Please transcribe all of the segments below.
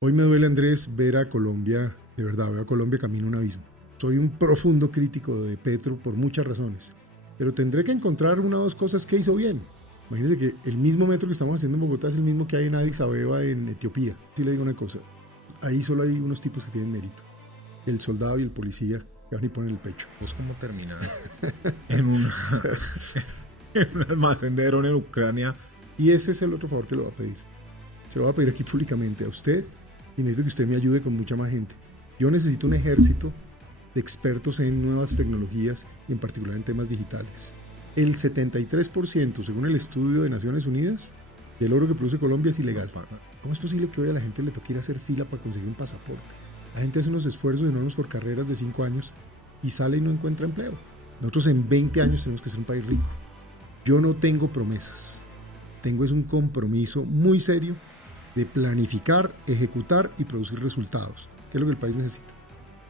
Hoy me duele, Andrés, ver a Colombia, de verdad, veo a Colombia camino a un abismo. Soy un profundo crítico de Petro por muchas razones, pero tendré que encontrar una o dos cosas que hizo bien. Imagínense que el mismo metro que estamos haciendo en Bogotá es el mismo que hay en Addis Abeba, en Etiopía. Sí le digo una cosa, ahí solo hay unos tipos que tienen mérito, el soldado y el policía que van y ponen el pecho. ¿Vos cómo terminás en, en un almacén de dron en Ucrania? Y ese es el otro favor que le voy a pedir. Se lo voy a pedir aquí públicamente a usted y necesito que usted me ayude con mucha más gente. Yo necesito un ejército de expertos en nuevas tecnologías y en particular en temas digitales. El 73%, según el estudio de Naciones Unidas, del oro que produce Colombia es ilegal. ¿Cómo es posible que hoy a la gente le toque ir a hacer fila para conseguir un pasaporte? La gente hace unos esfuerzos enormes por carreras de 5 años y sale y no encuentra empleo. Nosotros en 20 años tenemos que ser un país rico. Yo no tengo promesas. Tengo es un compromiso muy serio de planificar, ejecutar y producir resultados, que es lo que el país necesita.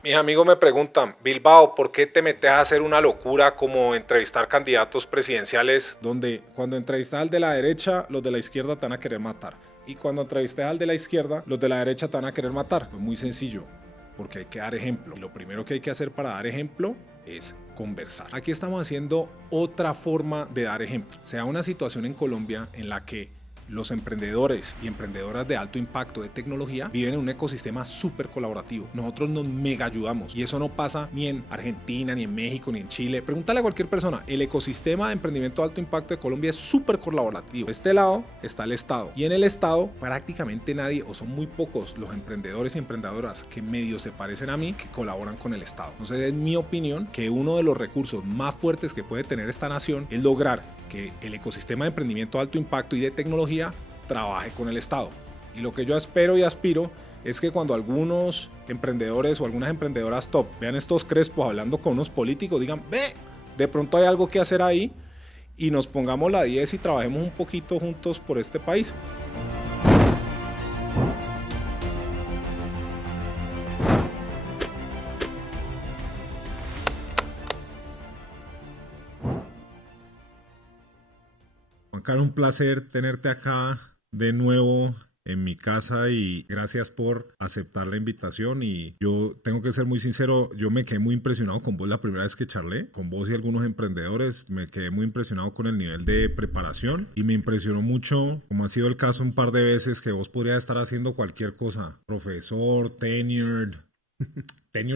Mis amigos me preguntan, Bilbao, ¿por qué te metes a hacer una locura como entrevistar candidatos presidenciales donde cuando entrevistas al de la derecha, los de la izquierda te van a querer matar? Y cuando entrevistas al de la izquierda, los de la derecha te van a querer matar. Pues muy sencillo, porque hay que dar ejemplo. Y lo primero que hay que hacer para dar ejemplo es conversar. Aquí estamos haciendo otra forma de dar ejemplo. Se da una situación en Colombia en la que los emprendedores y emprendedoras de alto impacto de tecnología viven en un ecosistema súper colaborativo. Nosotros nos mega ayudamos y eso no pasa ni en Argentina, ni en México, ni en Chile. Pregúntale a cualquier persona. El ecosistema de emprendimiento de alto impacto de Colombia es súper colaborativo. De este lado está el Estado y en el Estado prácticamente nadie o son muy pocos los emprendedores y emprendedoras que medio se parecen a mí que colaboran con el Estado. Entonces es mi opinión que uno de los recursos más fuertes que puede tener esta nación es lograr que el ecosistema de emprendimiento de alto impacto y de tecnología trabaje con el Estado. Y lo que yo espero y aspiro es que cuando algunos emprendedores o algunas emprendedoras top vean estos crespos hablando con unos políticos, digan, ve, de pronto hay algo que hacer ahí y nos pongamos la 10 y trabajemos un poquito juntos por este país. Juan Carlos, un placer tenerte acá de nuevo en mi casa y gracias por aceptar la invitación. Y yo tengo que ser muy sincero, yo me quedé muy impresionado con vos la primera vez que charlé, con vos y algunos emprendedores. Me quedé muy impresionado con el nivel de preparación y me impresionó mucho, como ha sido el caso un par de veces, que vos podrías estar haciendo cualquier cosa, profesor, tenured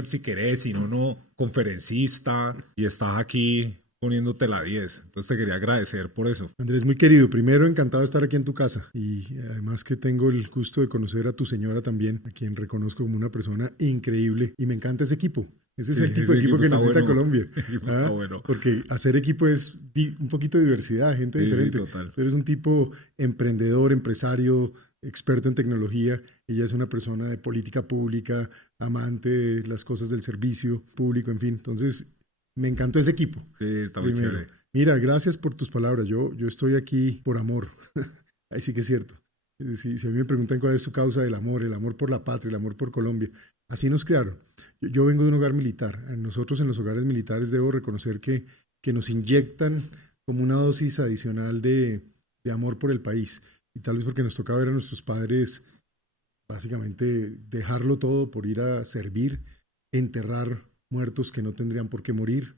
si querés, si no, no, conferencista, y estás aquí poniéndote la 10. Entonces te quería agradecer por eso. Andrés, muy querido, primero encantado de estar aquí en tu casa y además que tengo el gusto de conocer a tu señora también, a quien reconozco como una persona increíble y me encanta ese equipo. Ese es el tipo de equipo que necesita bueno. Colombia. Está bueno. Porque hacer equipo es un poquito de diversidad, gente diferente. Sí, total. Tú eres un tipo emprendedor, empresario, experto en tecnología. Ella es una persona de política pública, amante de las cosas del servicio público, en fin. Entonces, me encantó ese equipo. Sí, está muy chévere. Mira, gracias por tus palabras. Yo estoy aquí por amor. Ahí sí que es cierto. Si a mí me preguntan cuál es su causa, el amor por la patria, el amor por Colombia. Así nos crearon. Yo vengo de un hogar militar. Nosotros en los hogares militares debo reconocer que nos inyectan como una dosis adicional de amor por el país. Y tal vez porque nos tocaba ver a nuestros padres básicamente dejarlo todo por ir a servir, enterrar muertos que no tendrían por qué morir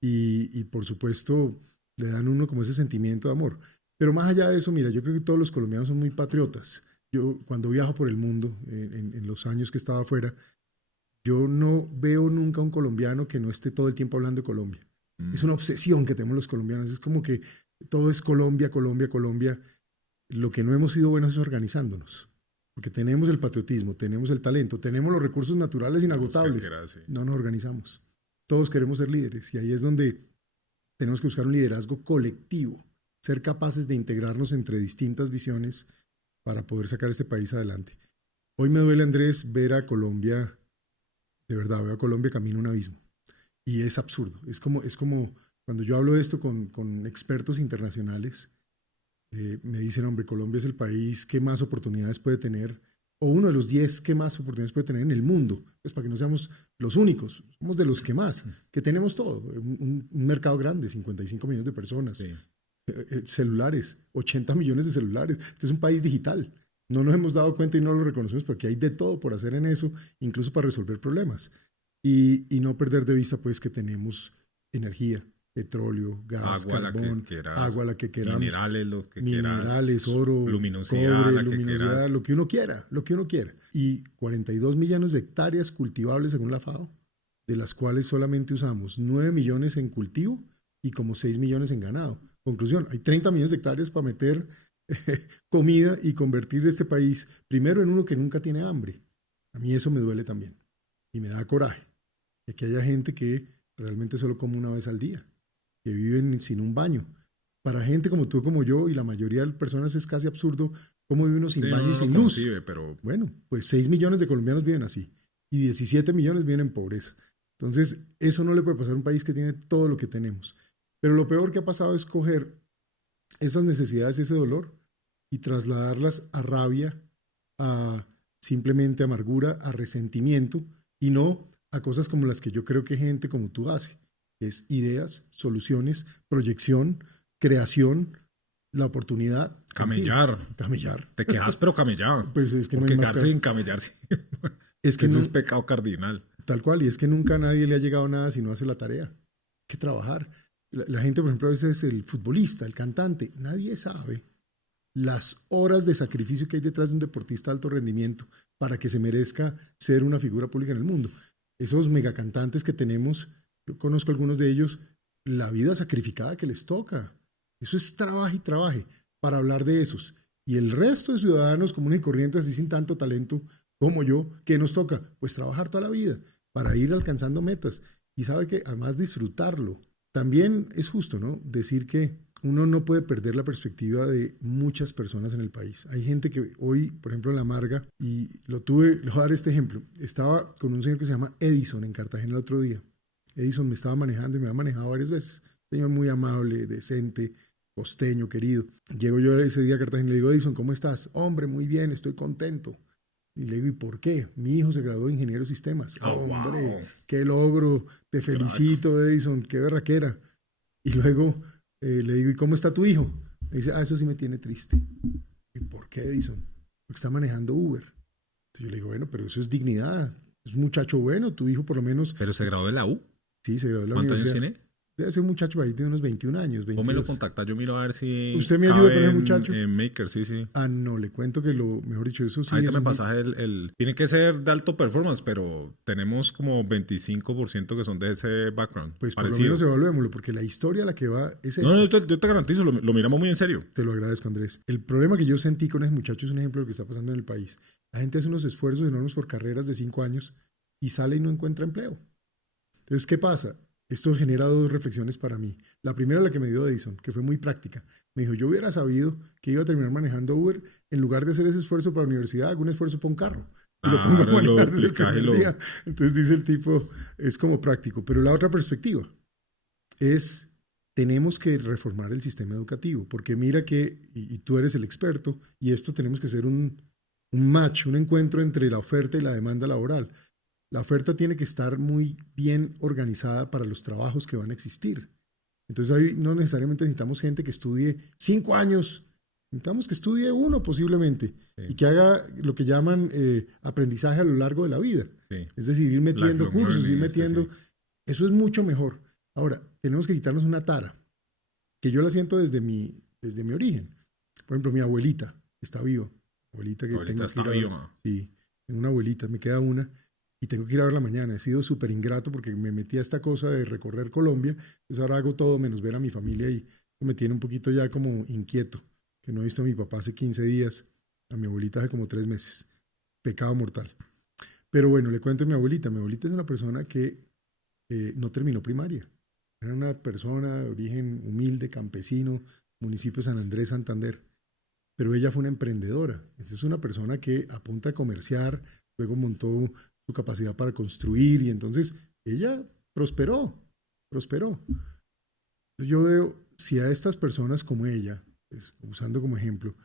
y por supuesto le dan a uno como ese sentimiento de amor. Pero más allá de eso, mira, yo creo que todos los colombianos son muy patriotas. Yo cuando viajo por el mundo, en los años que estaba afuera, yo no veo nunca un colombiano que no esté todo el tiempo hablando de Colombia. Es una obsesión que tenemos los colombianos, es como que todo es Colombia, Colombia, Colombia. Lo que no hemos sido buenos es organizándonos. Porque tenemos el patriotismo, tenemos el talento, tenemos los recursos naturales inagotables. No nos organizamos. Todos queremos ser líderes y ahí es donde tenemos que buscar un liderazgo colectivo, ser capaces de integrarnos entre distintas visiones para poder sacar este país adelante. Hoy me duele, Andrés, ver a Colombia, de verdad, veo a Colombia camino a un abismo. Y es absurdo. Es como cuando yo hablo de esto con expertos internacionales, me dicen, hombre, Colombia es el país que más oportunidades puede tener, o uno de los 10 que más oportunidades puede tener en el mundo. Pues para que no seamos los únicos, somos de los que más, que tenemos todo. Un mercado grande, 55 millones de personas, sí. Celulares, 80 millones de celulares. Este es un país digital. No nos hemos dado cuenta y no lo reconocemos porque hay de todo por hacer en eso, incluso para resolver problemas. Y no perder de vista pues que tenemos energía, petróleo, gas, agua carbón, la que quieras, agua la que queramos, minerales, lo que minerales, quieras, oro, luminosidad, cobre, la que luminosidad, quieras. lo que uno quiera, lo que uno quiera. Y 42 millones de hectáreas cultivables según la FAO, de las cuales solamente usamos 9 millones en cultivo y como 6 millones en ganado. Conclusión, hay 30 millones de hectáreas para meter comida y convertir este país primero en uno que nunca tiene hambre. A mí eso me duele también y me da coraje de que haya gente que realmente solo come una vez al día, que viven sin un baño. Para gente como tú, como yo y la mayoría de personas es casi absurdo cómo vive uno sin baño y sin luz. Pero... Bueno, pues 6 millones de colombianos viven así y 17 millones viven en pobreza. Entonces, eso no le puede pasar a un país que tiene todo lo que tenemos. Pero lo peor que ha pasado es coger esas necesidades, ese dolor, y trasladarlas a rabia, a simplemente amargura, a resentimiento, y no a cosas como las que yo creo que gente como tú hace, que es ideas, soluciones, proyección, creación, la oportunidad. Camellar. Camellar. Te quedas, pero camellar. Pues es que porque no hay más quedarse sin camellar, sí. Es que eso no, es pecado cardinal. Tal cual, y es que nunca a nadie le ha llegado nada si no hace la tarea. Hay que trabajar. La gente, por ejemplo, a veces el futbolista, el cantante, nadie sabe las horas de sacrificio que hay detrás de un deportista de alto rendimiento para que se merezca ser una figura pública en el mundo. Esos megacantantes que tenemos, yo conozco algunos de ellos, la vida sacrificada que les toca. Eso es trabajo y trabajo para hablar de esos. Y el resto de ciudadanos comunes y corrientes, así sin tanto talento como yo, ¿qué nos toca? Pues trabajar toda la vida para ir alcanzando metas. Y sabe que además disfrutarlo. También es justo, ¿no? Decir que uno no puede perder la perspectiva de muchas personas en el país. Hay gente que hoy, por ejemplo, en La Marga, y le voy a dar este ejemplo. Estaba con un señor que se llama Edison en Cartagena el otro día. Edison me estaba manejando y me ha manejado varias veces. Un señor muy amable, decente, costeño, querido. Llego yo ese día a Cartagena y le digo, Edison, ¿cómo estás? Hombre, muy bien, estoy contento. Y le digo, ¿y por qué? Mi hijo se graduó de ingeniero de sistemas. Hombre, wow. Qué logro, te felicito, Edison, qué berraquera. Y luego le digo, ¿y cómo está tu hijo? Me dice, eso sí me tiene triste. ¿Y por qué, Edison? Porque está manejando Uber. Entonces yo le digo, bueno, pero eso es dignidad. Es un muchacho bueno, tu hijo por lo menos. ¿Pero se graduó de la U? Sí, se graduó de la universidad. ¿Cuántos años tiene? Debe ser un muchacho ahí de unos 21 años. 22. ¿Cómo me lo contacta? Yo miro a ver si. ¿Usted me ayuda con ese muchacho? En Maker, sí. No, le cuento que lo mejor dicho, eso sí. Ahorita me pasaje el. Tiene que ser de alto performance, pero tenemos como 25% que son de ese background. Pues parecido. Por lo menos evaluémoslo, porque la historia a la que va es esta. No, yo te garantizo, lo miramos muy en serio. Te lo agradezco, Andrés. El problema que yo sentí con ese muchacho es un ejemplo de lo que está pasando en el país. La gente hace unos esfuerzos enormes por carreras de 5 años y sale y no encuentra empleo. Entonces, ¿qué pasa? Esto genera dos reflexiones para mí. La primera, la que me dio Edison, que fue muy práctica. Me dijo, yo hubiera sabido que iba a terminar manejando Uber, en lugar de hacer ese esfuerzo para la universidad, hago un esfuerzo para un carro. Y lo pongo a manejar desde el primer día. Entonces dice el tipo, es como práctico. Pero la otra perspectiva es, tenemos que reformar el sistema educativo, porque mira que, y tú eres el experto, y esto tenemos que ser un match, un encuentro entre la oferta y la demanda laboral. La oferta tiene que estar muy bien organizada para los trabajos que van a existir. Entonces ahí no necesariamente necesitamos gente que estudie 5 años, necesitamos que estudie 1 posiblemente, sí. Y que haga lo que llaman aprendizaje a lo largo de la vida. Sí. Es decir, ir metiendo cursos, ir metiendo... Sí. Eso es mucho mejor. Ahora, tenemos que quitarnos una tara, que yo la siento desde mi origen. Por ejemplo, mi abuelita está viva. Abuelita que tengo está que ir viva. Sí, tengo una abuelita, me queda una. Y tengo que ir a verla mañana. He sido súper ingrato porque me metí a esta cosa de recorrer Colombia. Entonces ahora hago todo menos ver a mi familia y me tiene un poquito ya como inquieto. Que no he visto a mi papá hace 15 días, a mi abuelita hace como 3 meses. Pecado mortal. Pero bueno, le cuento a mi abuelita. Mi abuelita es una persona que no terminó primaria. Era una persona de origen humilde, campesino, municipio de San Andrés, Santander. Pero ella fue una emprendedora. Es una persona que apunta a comerciar, luego montó su capacidad para construir y entonces ella prosperó. Yo veo, si a estas personas como ella, pues, usando como ejemplo,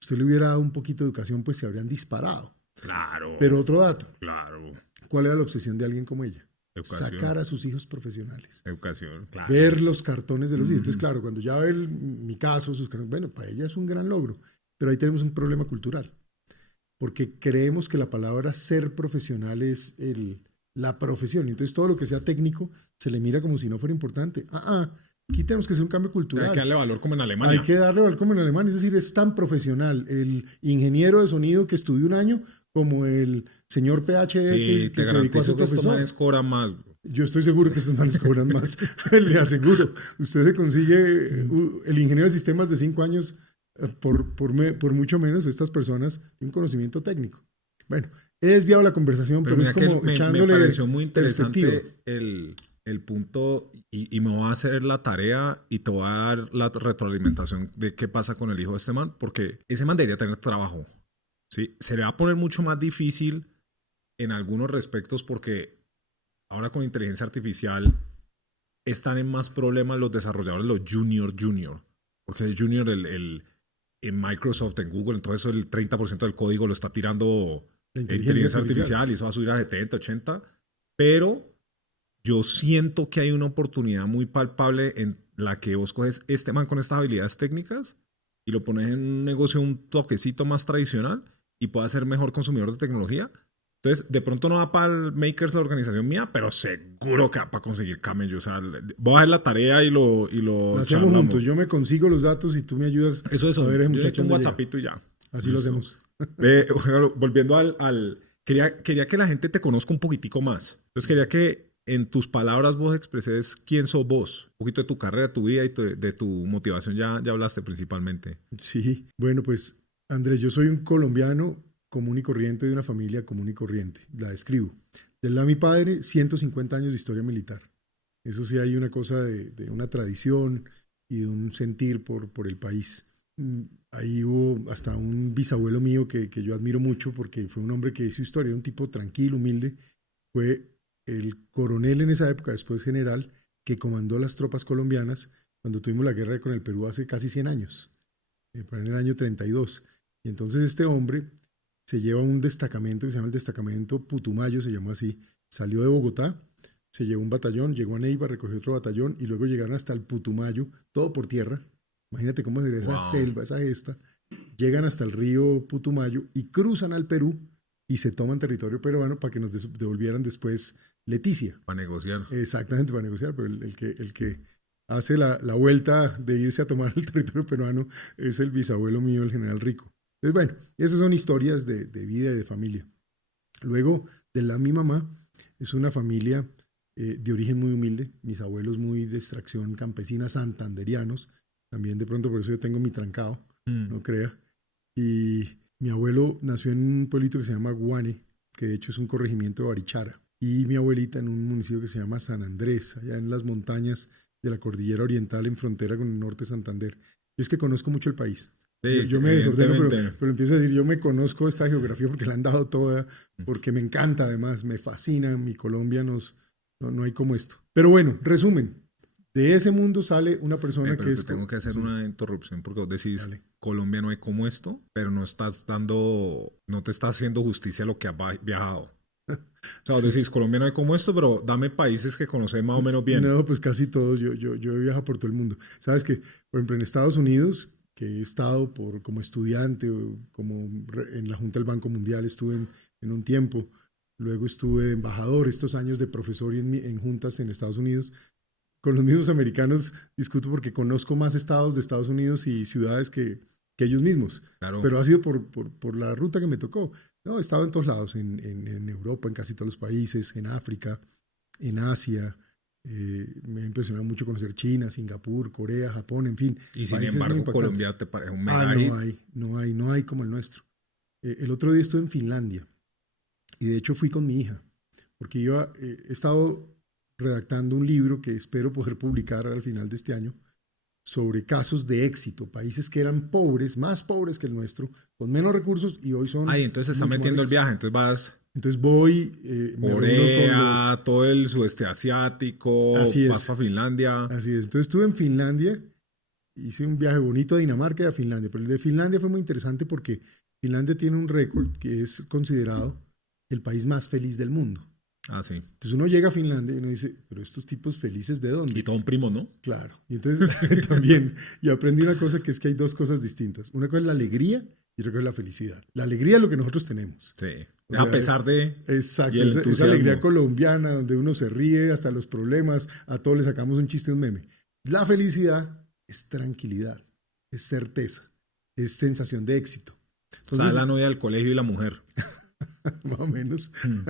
usted le hubiera dado un poquito de educación, pues se habrían disparado. Claro. Pero otro dato. Claro. ¿Cuál era la obsesión de alguien como ella? Educación. Sacar a sus hijos profesionales. Educación, claro. Ver los cartones de los hijos. Entonces, claro, cuando ya ve mi caso, bueno, para ella es un gran logro, pero ahí tenemos un problema cultural. porque creemos que la palabra ser profesional es la profesión. Entonces todo lo que sea técnico se le mira como si no fuera importante. Aquí tenemos que hacer un cambio cultural. Hay que darle valor como en Alemania. Hay que darle valor como en Alemania, es decir, es tan profesional el ingeniero de sonido que estudió un año como el señor PhD que se dedicó a ser profesor. Estos manes cobran más. Yo estoy seguro que estos manes cobran más, le aseguro. Usted se consigue el ingeniero de sistemas de 5 años por mucho menos. Estas personas tienen conocimiento técnico. Bueno, he desviado la conversación, pero es como echándole me pareció muy interesante el punto y me voy a hacer la tarea y te voy a dar la retroalimentación de qué pasa con el hijo de este man, porque ese man debería tener trabajo, ¿sí? Se le va a poner mucho más difícil en algunos respectos porque ahora con inteligencia artificial están en más problemas los desarrolladores, los junior, porque el junior en Microsoft, en Google, entonces el 30% del código lo está tirando inteligencia artificial y eso va a subir a 70, 80, pero yo siento que hay una oportunidad muy palpable en la que vos coges este man con estas habilidades técnicas y lo pones en un negocio un toquecito más tradicional y pueda ser mejor consumidor de tecnología. Entonces, de pronto no va para el Makers la organización mía, pero seguro que va para conseguir camello. O sea, voy a hacer la tarea y lo hacemos juntos. Yo me consigo los datos y tú me ayudas a ver ese muchacho. Yo un WhatsAppito y ya. Así lo hacemos. Volviendo quería que la gente te conozca un poquitico más. Entonces, quería que en tus palabras vos expreses quién sos vos. Un poquito de tu carrera, tu vida y de tu motivación. Ya hablaste principalmente. Sí. Bueno, pues, Andrés, yo soy un colombiano común y corriente de una familia común y corriente. La describo. Del lado de mi padre, 150 años de historia militar. Eso sí, hay una cosa de una tradición y de un sentir por el país. Ahí hubo hasta un bisabuelo mío que yo admiro mucho porque fue un hombre que hizo historia, un tipo tranquilo, humilde. Fue el coronel en esa época, después general, que comandó las tropas colombianas cuando tuvimos la guerra con el Perú hace casi 100 años, en el año 32. Y entonces este hombre se lleva un destacamento que se llama el destacamento Putumayo, se llamó así. Salió de Bogotá, se llevó un batallón, llegó a Neiva, recogió otro batallón y luego llegaron hasta el Putumayo, todo por tierra. Imagínate cómo sería esa selva, esa gesta. Llegan hasta el río Putumayo y cruzan al Perú y se toman territorio peruano para que nos devolvieran después Leticia. Para negociar. Exactamente, para negociar, pero el que hace la vuelta de irse a tomar el territorio peruano es el bisabuelo mío, el general Rico. Entonces, bueno, esas son historias de vida y de familia. Luego, de mi mamá, es una familia de origen muy humilde, mis abuelos muy de extracción campesina, santanderianos, también de pronto por eso yo tengo mi trancado, no crea. Y mi abuelo nació en un pueblito que se llama Guane, que de hecho es un corregimiento de Barichara, y mi abuelita en un municipio que se llama San Andrés, allá en las montañas de la cordillera oriental en frontera con el norte de Santander. Yo es que conozco mucho el país. Sí, yo me desordeno, pero empiezo a decir, yo me conozco esta geografía porque la han dado toda, porque me encanta además, me fascina, mi Colombia no hay como esto. Pero bueno, resumen, de ese mundo sale una persona que es... Tengo que hacer una interrupción porque vos decís, dale. Colombia no hay como esto, pero no te está haciendo justicia a lo que has viajado. O sea, vos decís, Colombia no hay como esto, pero dame países que conoces más o menos bien. No, pues casi todos, yo he viajado por todo el mundo. Sabes que, por ejemplo, en Estados Unidos, que he estado como estudiante, como en la Junta del Banco Mundial estuve en un tiempo, luego estuve de embajador, estos años de profesor en juntas en Estados Unidos. Con los mismos americanos discuto porque conozco más estados de Estados Unidos y ciudades que ellos mismos, claro. Pero ha sido por la ruta que me tocó. No, he estado en todos lados, en Europa, en casi todos los países, en África, en Asia. Me ha impresionado mucho conocer China, Singapur, Corea, Japón, en fin. Y sin embargo, Colombia te parece un mega hit. No hay como el nuestro. El otro día estuve en Finlandia y de hecho fui con mi hija, porque he estado redactando un libro que espero poder publicar al final de este año sobre casos de éxito, países que eran pobres, más pobres que el nuestro, con menos recursos y hoy son... Entonces se está metiendo el viaje, Entonces voy... Corea, todo el sudeste asiático, vas para Finlandia. Así es, entonces estuve en Finlandia, hice un viaje bonito a Dinamarca y a Finlandia, pero el de Finlandia fue muy interesante porque Finlandia tiene un récord que es considerado el país más feliz del mundo. Sí. Entonces uno llega a Finlandia y uno dice, pero estos tipos felices ¿de dónde? Y todo un primo, ¿no? Claro. Y entonces también, y aprendí una cosa que es que hay dos cosas distintas. Una cosa es la alegría Yo creo que es la felicidad. La alegría es lo que nosotros tenemos. Sí. O A sea, pesar de... exacto, y el esa alegría entusiasmo. colombiana donde uno se ríe hasta los problemas, a todos le sacamos un chiste, un meme. La felicidad es tranquilidad, es certeza, es sensación de éxito. O sea, Entonces, la novia del colegio y la mujer. más o menos, Mm.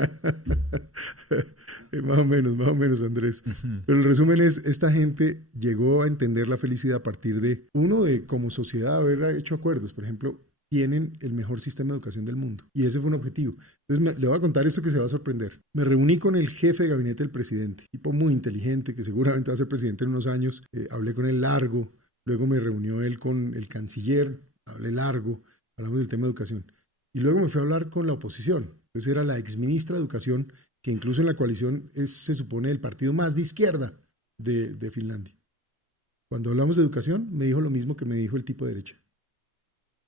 más o menos, Andrés. Pero el resumen es, esta gente llegó a entender la felicidad a partir de, uno, de como sociedad haber hecho acuerdos. Por ejemplo, tienen el mejor sistema de educación del mundo. Y ese fue un objetivo. Entonces, le voy a contar esto que se va a sorprender. Me reuní con el jefe de gabinete del presidente, tipo muy inteligente, que seguramente va a ser presidente en unos años. Hablé con él largo. Luego me reunió él con el canciller. Hablé largo. Hablamos del tema de educación. Y luego me fui a hablar con la oposición. Entonces era la exministra de Educación, que incluso en la coalición se supone el partido más de izquierda de Finlandia. Cuando hablamos de educación, me dijo lo mismo que me dijo el tipo de derecha.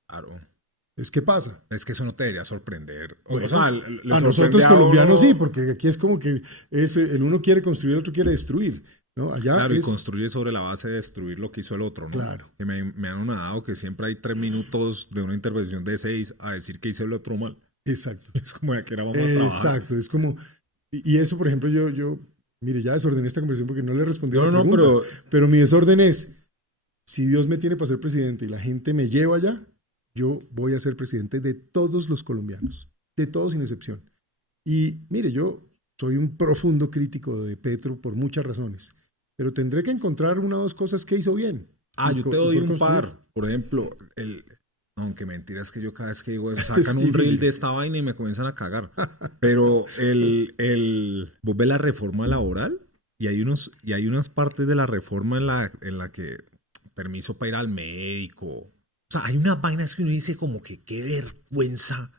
Claro. Entonces, ¿qué pasa? Es que eso no te debería sorprender. Bueno, O sea, a nosotros colombianos sí, porque aquí es como que el uno quiere construir, el otro quiere destruir. ¿No? Allá claro, y es... construye sobre la base de destruir lo que hizo el otro, ¿no? Claro. Que me han nadado que siempre hay 3 minutos de una intervención de 6 a decir que hice el otro mal. Exacto. Es como de que era vamos a trabajar. Exacto, es como... Y eso, por ejemplo, mire, ya desordené esta conversación porque no le respondí a la pregunta. Pero mi desorden es, si Dios me tiene para ser presidente y la gente me lleva allá, yo voy a ser presidente de todos los colombianos, de todos sin excepción. Y mire, yo soy un profundo crítico de Petro por muchas razones, pero tendré que encontrar una o dos cosas que hizo bien. Yo te doy un par. Por ejemplo, aunque mentira es que yo cada vez que digo eso, sacan un reel de esta vaina y me comienzan a cagar. Pero vos ves la reforma laboral y hay unas partes de la reforma en la que permiso para ir al médico. O sea, hay unas vainas que uno dice como que qué vergüenza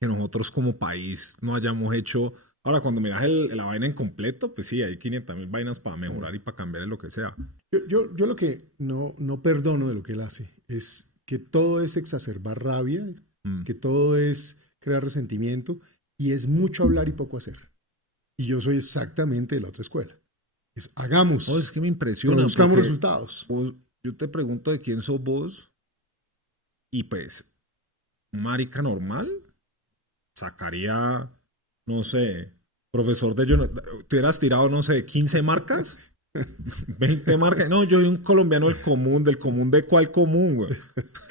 que nosotros como país no hayamos hecho. Ahora, cuando miras la vaina en completo, pues sí, hay 500,000 vainas para mejorar y para cambiar lo que sea. Yo lo que no perdono de lo que él hace es que todo es exacerbar rabia, que todo es crear resentimiento y es mucho hablar y poco hacer. Y yo soy exactamente de la otra escuela. Hagamos. Es que me impresiona. Buscamos resultados. Yo te pregunto de quién sos vos y pues, un marica normal sacaría, no sé, profesor de... ¿Te hubieras tirado, no sé, 15 marcas? 20 marcas. No, yo soy un colombiano del común ¿de cuál común, güey?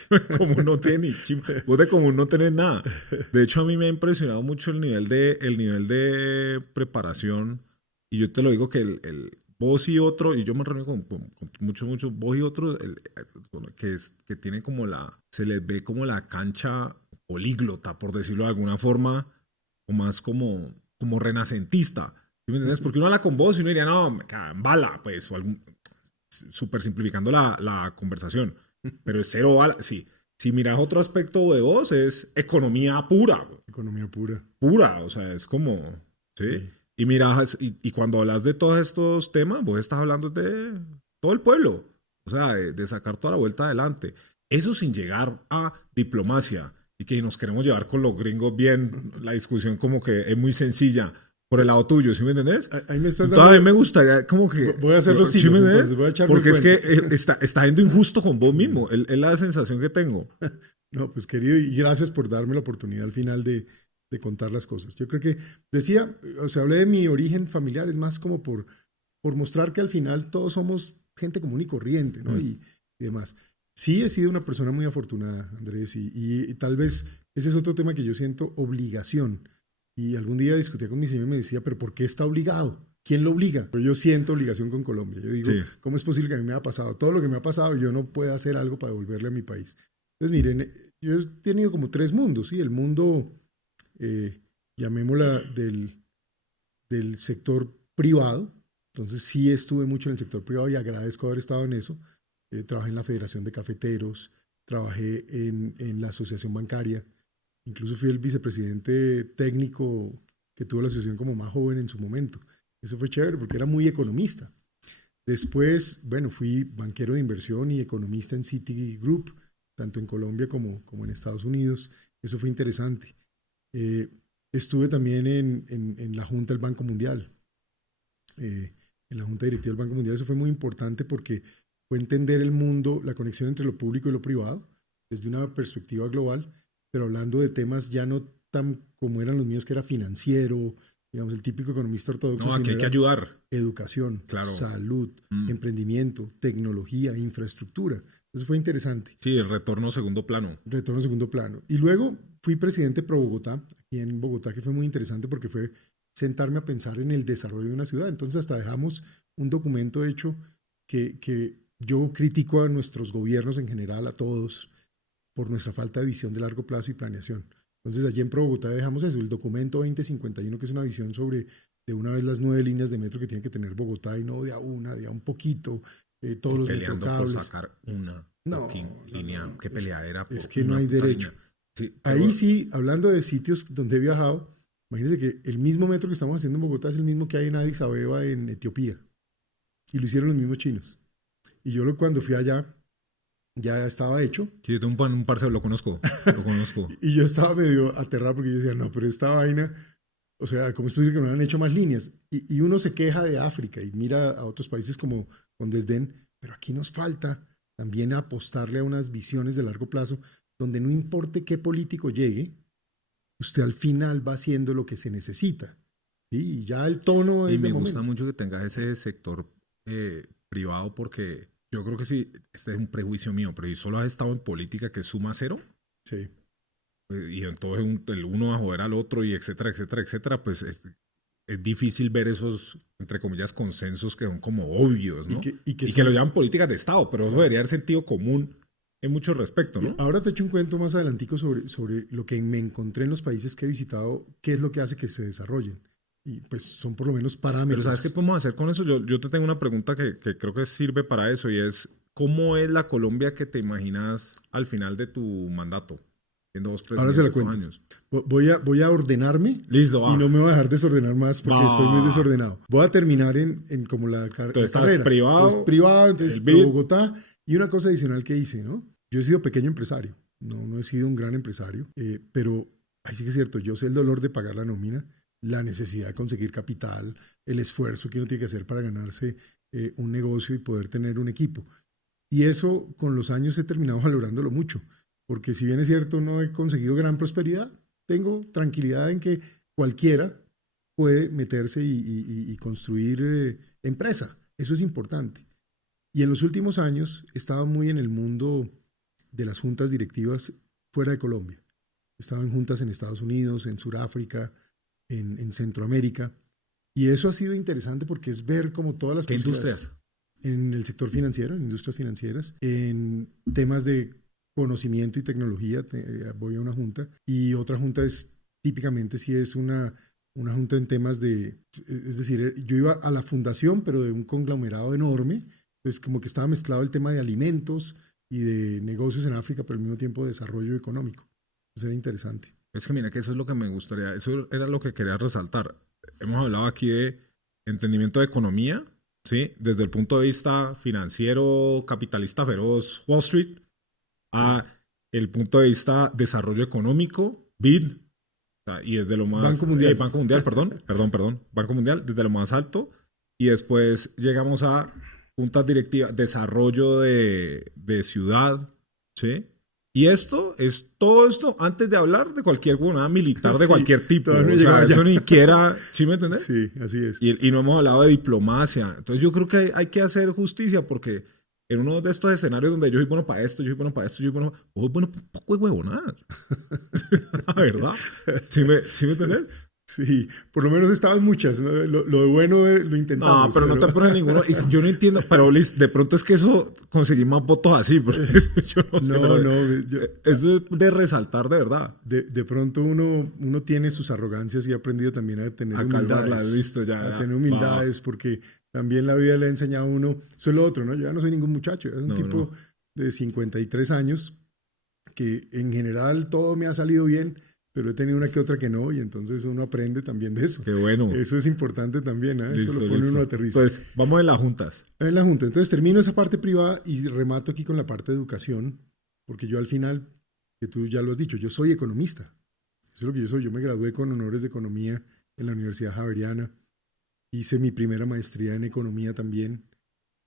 El común no tiene ni chimba. Vos de común no tenés nada. De hecho, a mí me ha impresionado mucho el nivel de preparación. Y yo te lo digo que vos y otro, y yo me reúno con mucho, vos y otro, que tiene como se les ve como la cancha políglota, por decirlo de alguna forma, o más como renacentista. ¿Sí me entiendes? Porque uno habla con vos y uno diría, no, me cae en bala, pues, o súper simplificando la conversación. Pero es cero bala, sí. Si miras otro aspecto de vos, es economía pura. Economía pura. Pura, o sea, es como, ¿sí? Y miras, y cuando hablas de todos estos temas, vos estás hablando de todo el pueblo. O sea, de sacar toda la vuelta adelante. Eso sin llegar a diplomacia y que nos queremos llevar con los gringos bien. La discusión como que es muy sencilla. Por el lado tuyo, ¿sí me entendés? Ahí me estás dando... A mí me gustaría como que... Voy a hacer los hilos, entonces voy a echarme porque es que está siendo injusto con vos mismo. Es la sensación que tengo. No, pues querido, y gracias por darme la oportunidad al final de contar las cosas. Yo creo que decía, o sea, hablé de mi origen familiar, es más como por mostrar que al final todos somos gente común y corriente, ¿no? Y demás. Sí he sido una persona muy afortunada, Andrés, y tal vez ese es otro tema que yo siento obligación. Y algún día discutía con mi señor y me decía, pero ¿por qué está obligado? ¿Quién lo obliga? Pero yo siento obligación con Colombia. Yo digo, ¿cómo es posible que a mí me haya pasado? Todo lo que me ha pasado, yo no puedo hacer algo para devolverle a mi país. Entonces, miren, yo he tenido como 3 mundos, ¿sí? El mundo, llamémosla, del sector privado. Entonces, sí estuve mucho en el sector privado y agradezco haber estado en eso. Trabajé en la Federación de Cafeteros, trabajé en la Asociación Bancaria. Incluso fui el vicepresidente técnico que tuvo la asociación como más joven en su momento. Eso fue chévere porque era muy economista. Después, bueno, fui banquero de inversión y economista en Citigroup, tanto en Colombia como en Estados Unidos. Eso fue interesante. Estuve también en la Junta del Banco Mundial. En la Junta Directiva del Banco Mundial. Eso fue muy importante porque fue entender el mundo, la conexión entre lo público y lo privado, desde una perspectiva global. pero hablando de temas ya no tan como eran los míos, que era financiero, digamos, el típico economista ortodoxo. No, aquí hay que ayudar. Educación, claro. Salud, emprendimiento, tecnología, infraestructura. Eso fue interesante. Sí, el retorno a segundo plano. Retorno a segundo plano. Y luego fui presidente Pro Bogotá, aquí en Bogotá, que fue muy interesante porque fue sentarme a pensar en el desarrollo de una ciudad. Entonces hasta dejamos un documento hecho que yo critico a nuestros gobiernos en general, a todos, por nuestra falta de visión de largo plazo y planeación. Entonces allí en Pro Bogotá dejamos eso, el documento 2051, que es una visión sobre de una vez las 9 líneas de metro que tiene que tener Bogotá y no de a una, de a un poquito, todos los metrocables. Por sacar una línea. No, qué peleadera. Es que no hay derecho. Sí, ahí sí, hablando de sitios donde he viajado, imagínense que el mismo metro que estamos haciendo en Bogotá es el mismo que hay en Addis Abeba, en Etiopía. Y lo hicieron los mismos chinos. Y yo cuando fui allá, ya estaba hecho. Sí, yo tengo un parcero, lo conozco. Y yo estaba medio aterrado porque yo decía, no, pero esta vaina, o sea, ¿cómo es posible que no han hecho más líneas? Y uno se queja de África y mira a otros países como con desdén, pero aquí nos falta también apostarle a unas visiones de largo plazo donde no importe qué político llegue, usted al final va haciendo lo que se necesita. ¿Sí? Y ya el tono es y me de gusta momento. mucho que tenga ese sector privado porque yo creo que sí, este es un prejuicio mío, pero si solo has estado en política que suma cero, Sí. Y entonces el uno va a joder al otro y etcétera, etcétera, etcétera, pues es difícil ver esos, entre comillas, consensos que son como obvios, ¿no? Y que lo llaman políticas de Estado, pero eso debería ser sentido común en muchos respectos, ¿no? Ahora te echo un cuento más adelantico sobre lo que me encontré en los países que he visitado, qué es lo que hace que se desarrollen. Y pues son por lo menos parámetros. Pero ¿sabes qué podemos hacer con eso? Yo te tengo una pregunta que creo que sirve para eso y es, ¿cómo es la Colombia que te imaginas al final de tu mandato? Siendo vos presidente. Ahora se la cuento. Años. Voy a ordenarme. Listo, va. Y no me voy a dejar desordenar más porque estoy muy desordenado. Voy a terminar en como la carrera. Entonces privado, entonces Bogotá. Y una cosa adicional que hice, ¿no? Yo he sido pequeño empresario. No he sido un gran empresario. Pero ahí sí que es cierto. Yo sé el dolor de pagar la nómina, la necesidad de conseguir capital, el esfuerzo que uno tiene que hacer para ganarse un negocio y poder tener un equipo. Y eso con los años he terminado valorándolo mucho. Porque si bien es cierto, no he conseguido gran prosperidad, tengo tranquilidad en que cualquiera puede meterse y construir empresa. Eso es importante. Y en los últimos años estaba muy en el mundo de las juntas directivas fuera de Colombia. Estaba en juntas en Estados Unidos, en Sudáfrica, en Centroamérica. Y eso ha sido interesante porque es ver como todas las posibilidades. ¿Qué industrias? En el sector financiero, en industrias financieras, en temas de conocimiento y tecnología, voy a una junta, y otra junta es típicamente si es una junta en temas de, es decir, yo iba a la fundación, pero de un conglomerado enorme, entonces como que estaba mezclado el tema de alimentos y de negocios en África, pero al mismo tiempo de desarrollo económico. Eso era interesante. Es que mira, que eso es lo que me gustaría, eso era lo que quería resaltar. Hemos hablado aquí de entendimiento de economía, ¿sí? Desde el punto de vista financiero, capitalista feroz, Wall Street, a el punto de vista desarrollo económico, BID, o sea, y desde lo más... Banco Mundial. Banco Mundial, perdón, Banco Mundial, desde lo más alto, y después llegamos a juntas directivas, desarrollo de ciudad, ¿sí? Y todo esto antes de hablar de cualquier huevonada militar de cualquier tipo. O sea, eso ni siquiera, ¿sí me entendés? Sí, así es. Y no hemos hablado de diplomacia. Entonces yo creo que hay que hacer justicia porque en uno de estos escenarios donde yo soy bueno para esto, yo soy bueno para esto, yo soy bueno para un poco de huevonadas. La verdad. ¿Sí me entendés? Sí, por lo menos estaban muchas. Lo de bueno lo intentamos. No, pero no te pones ninguno. Y yo no entiendo, pero Liz, de pronto es que eso conseguí más votos así. Yo no sé, eso es de resaltar de verdad. De pronto uno tiene sus arrogancias y ha aprendido también a tener humildades. Visto ya. A tener humildades porque también la vida le ha enseñado a uno. Eso es lo otro, ¿no? Yo ya no soy ningún muchacho. Es un tipo de 53 años que en general todo me ha salido bien, pero he tenido una que otra que no, y entonces uno aprende también de eso. Qué bueno. Eso es importante también, ¿eh? Listo, eso lo pone uno a aterrizar. Entonces, vamos en las juntas. En la junta. Entonces termino esa parte privada y remato aquí con la parte de educación, porque yo al final, que tú ya lo has dicho, yo soy economista. Eso es lo que yo soy. Yo me gradué con honores de economía en la Universidad Javeriana. Hice mi primera maestría en economía también,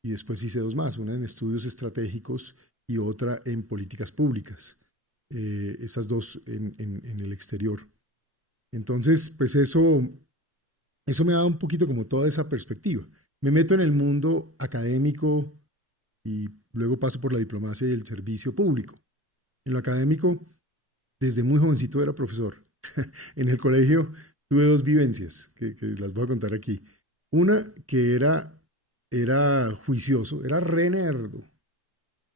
y después hice dos más, una en estudios estratégicos y otra en políticas públicas. esas dos en el exterior. Entonces, pues eso me da un poquito como toda esa perspectiva. Me meto en el mundo académico y luego paso por la diplomacia y el servicio público. En lo académico, desde muy jovencito era profesor. En el colegio tuve dos vivencias que las voy a contar aquí. Una que era juicioso, era re nerdo.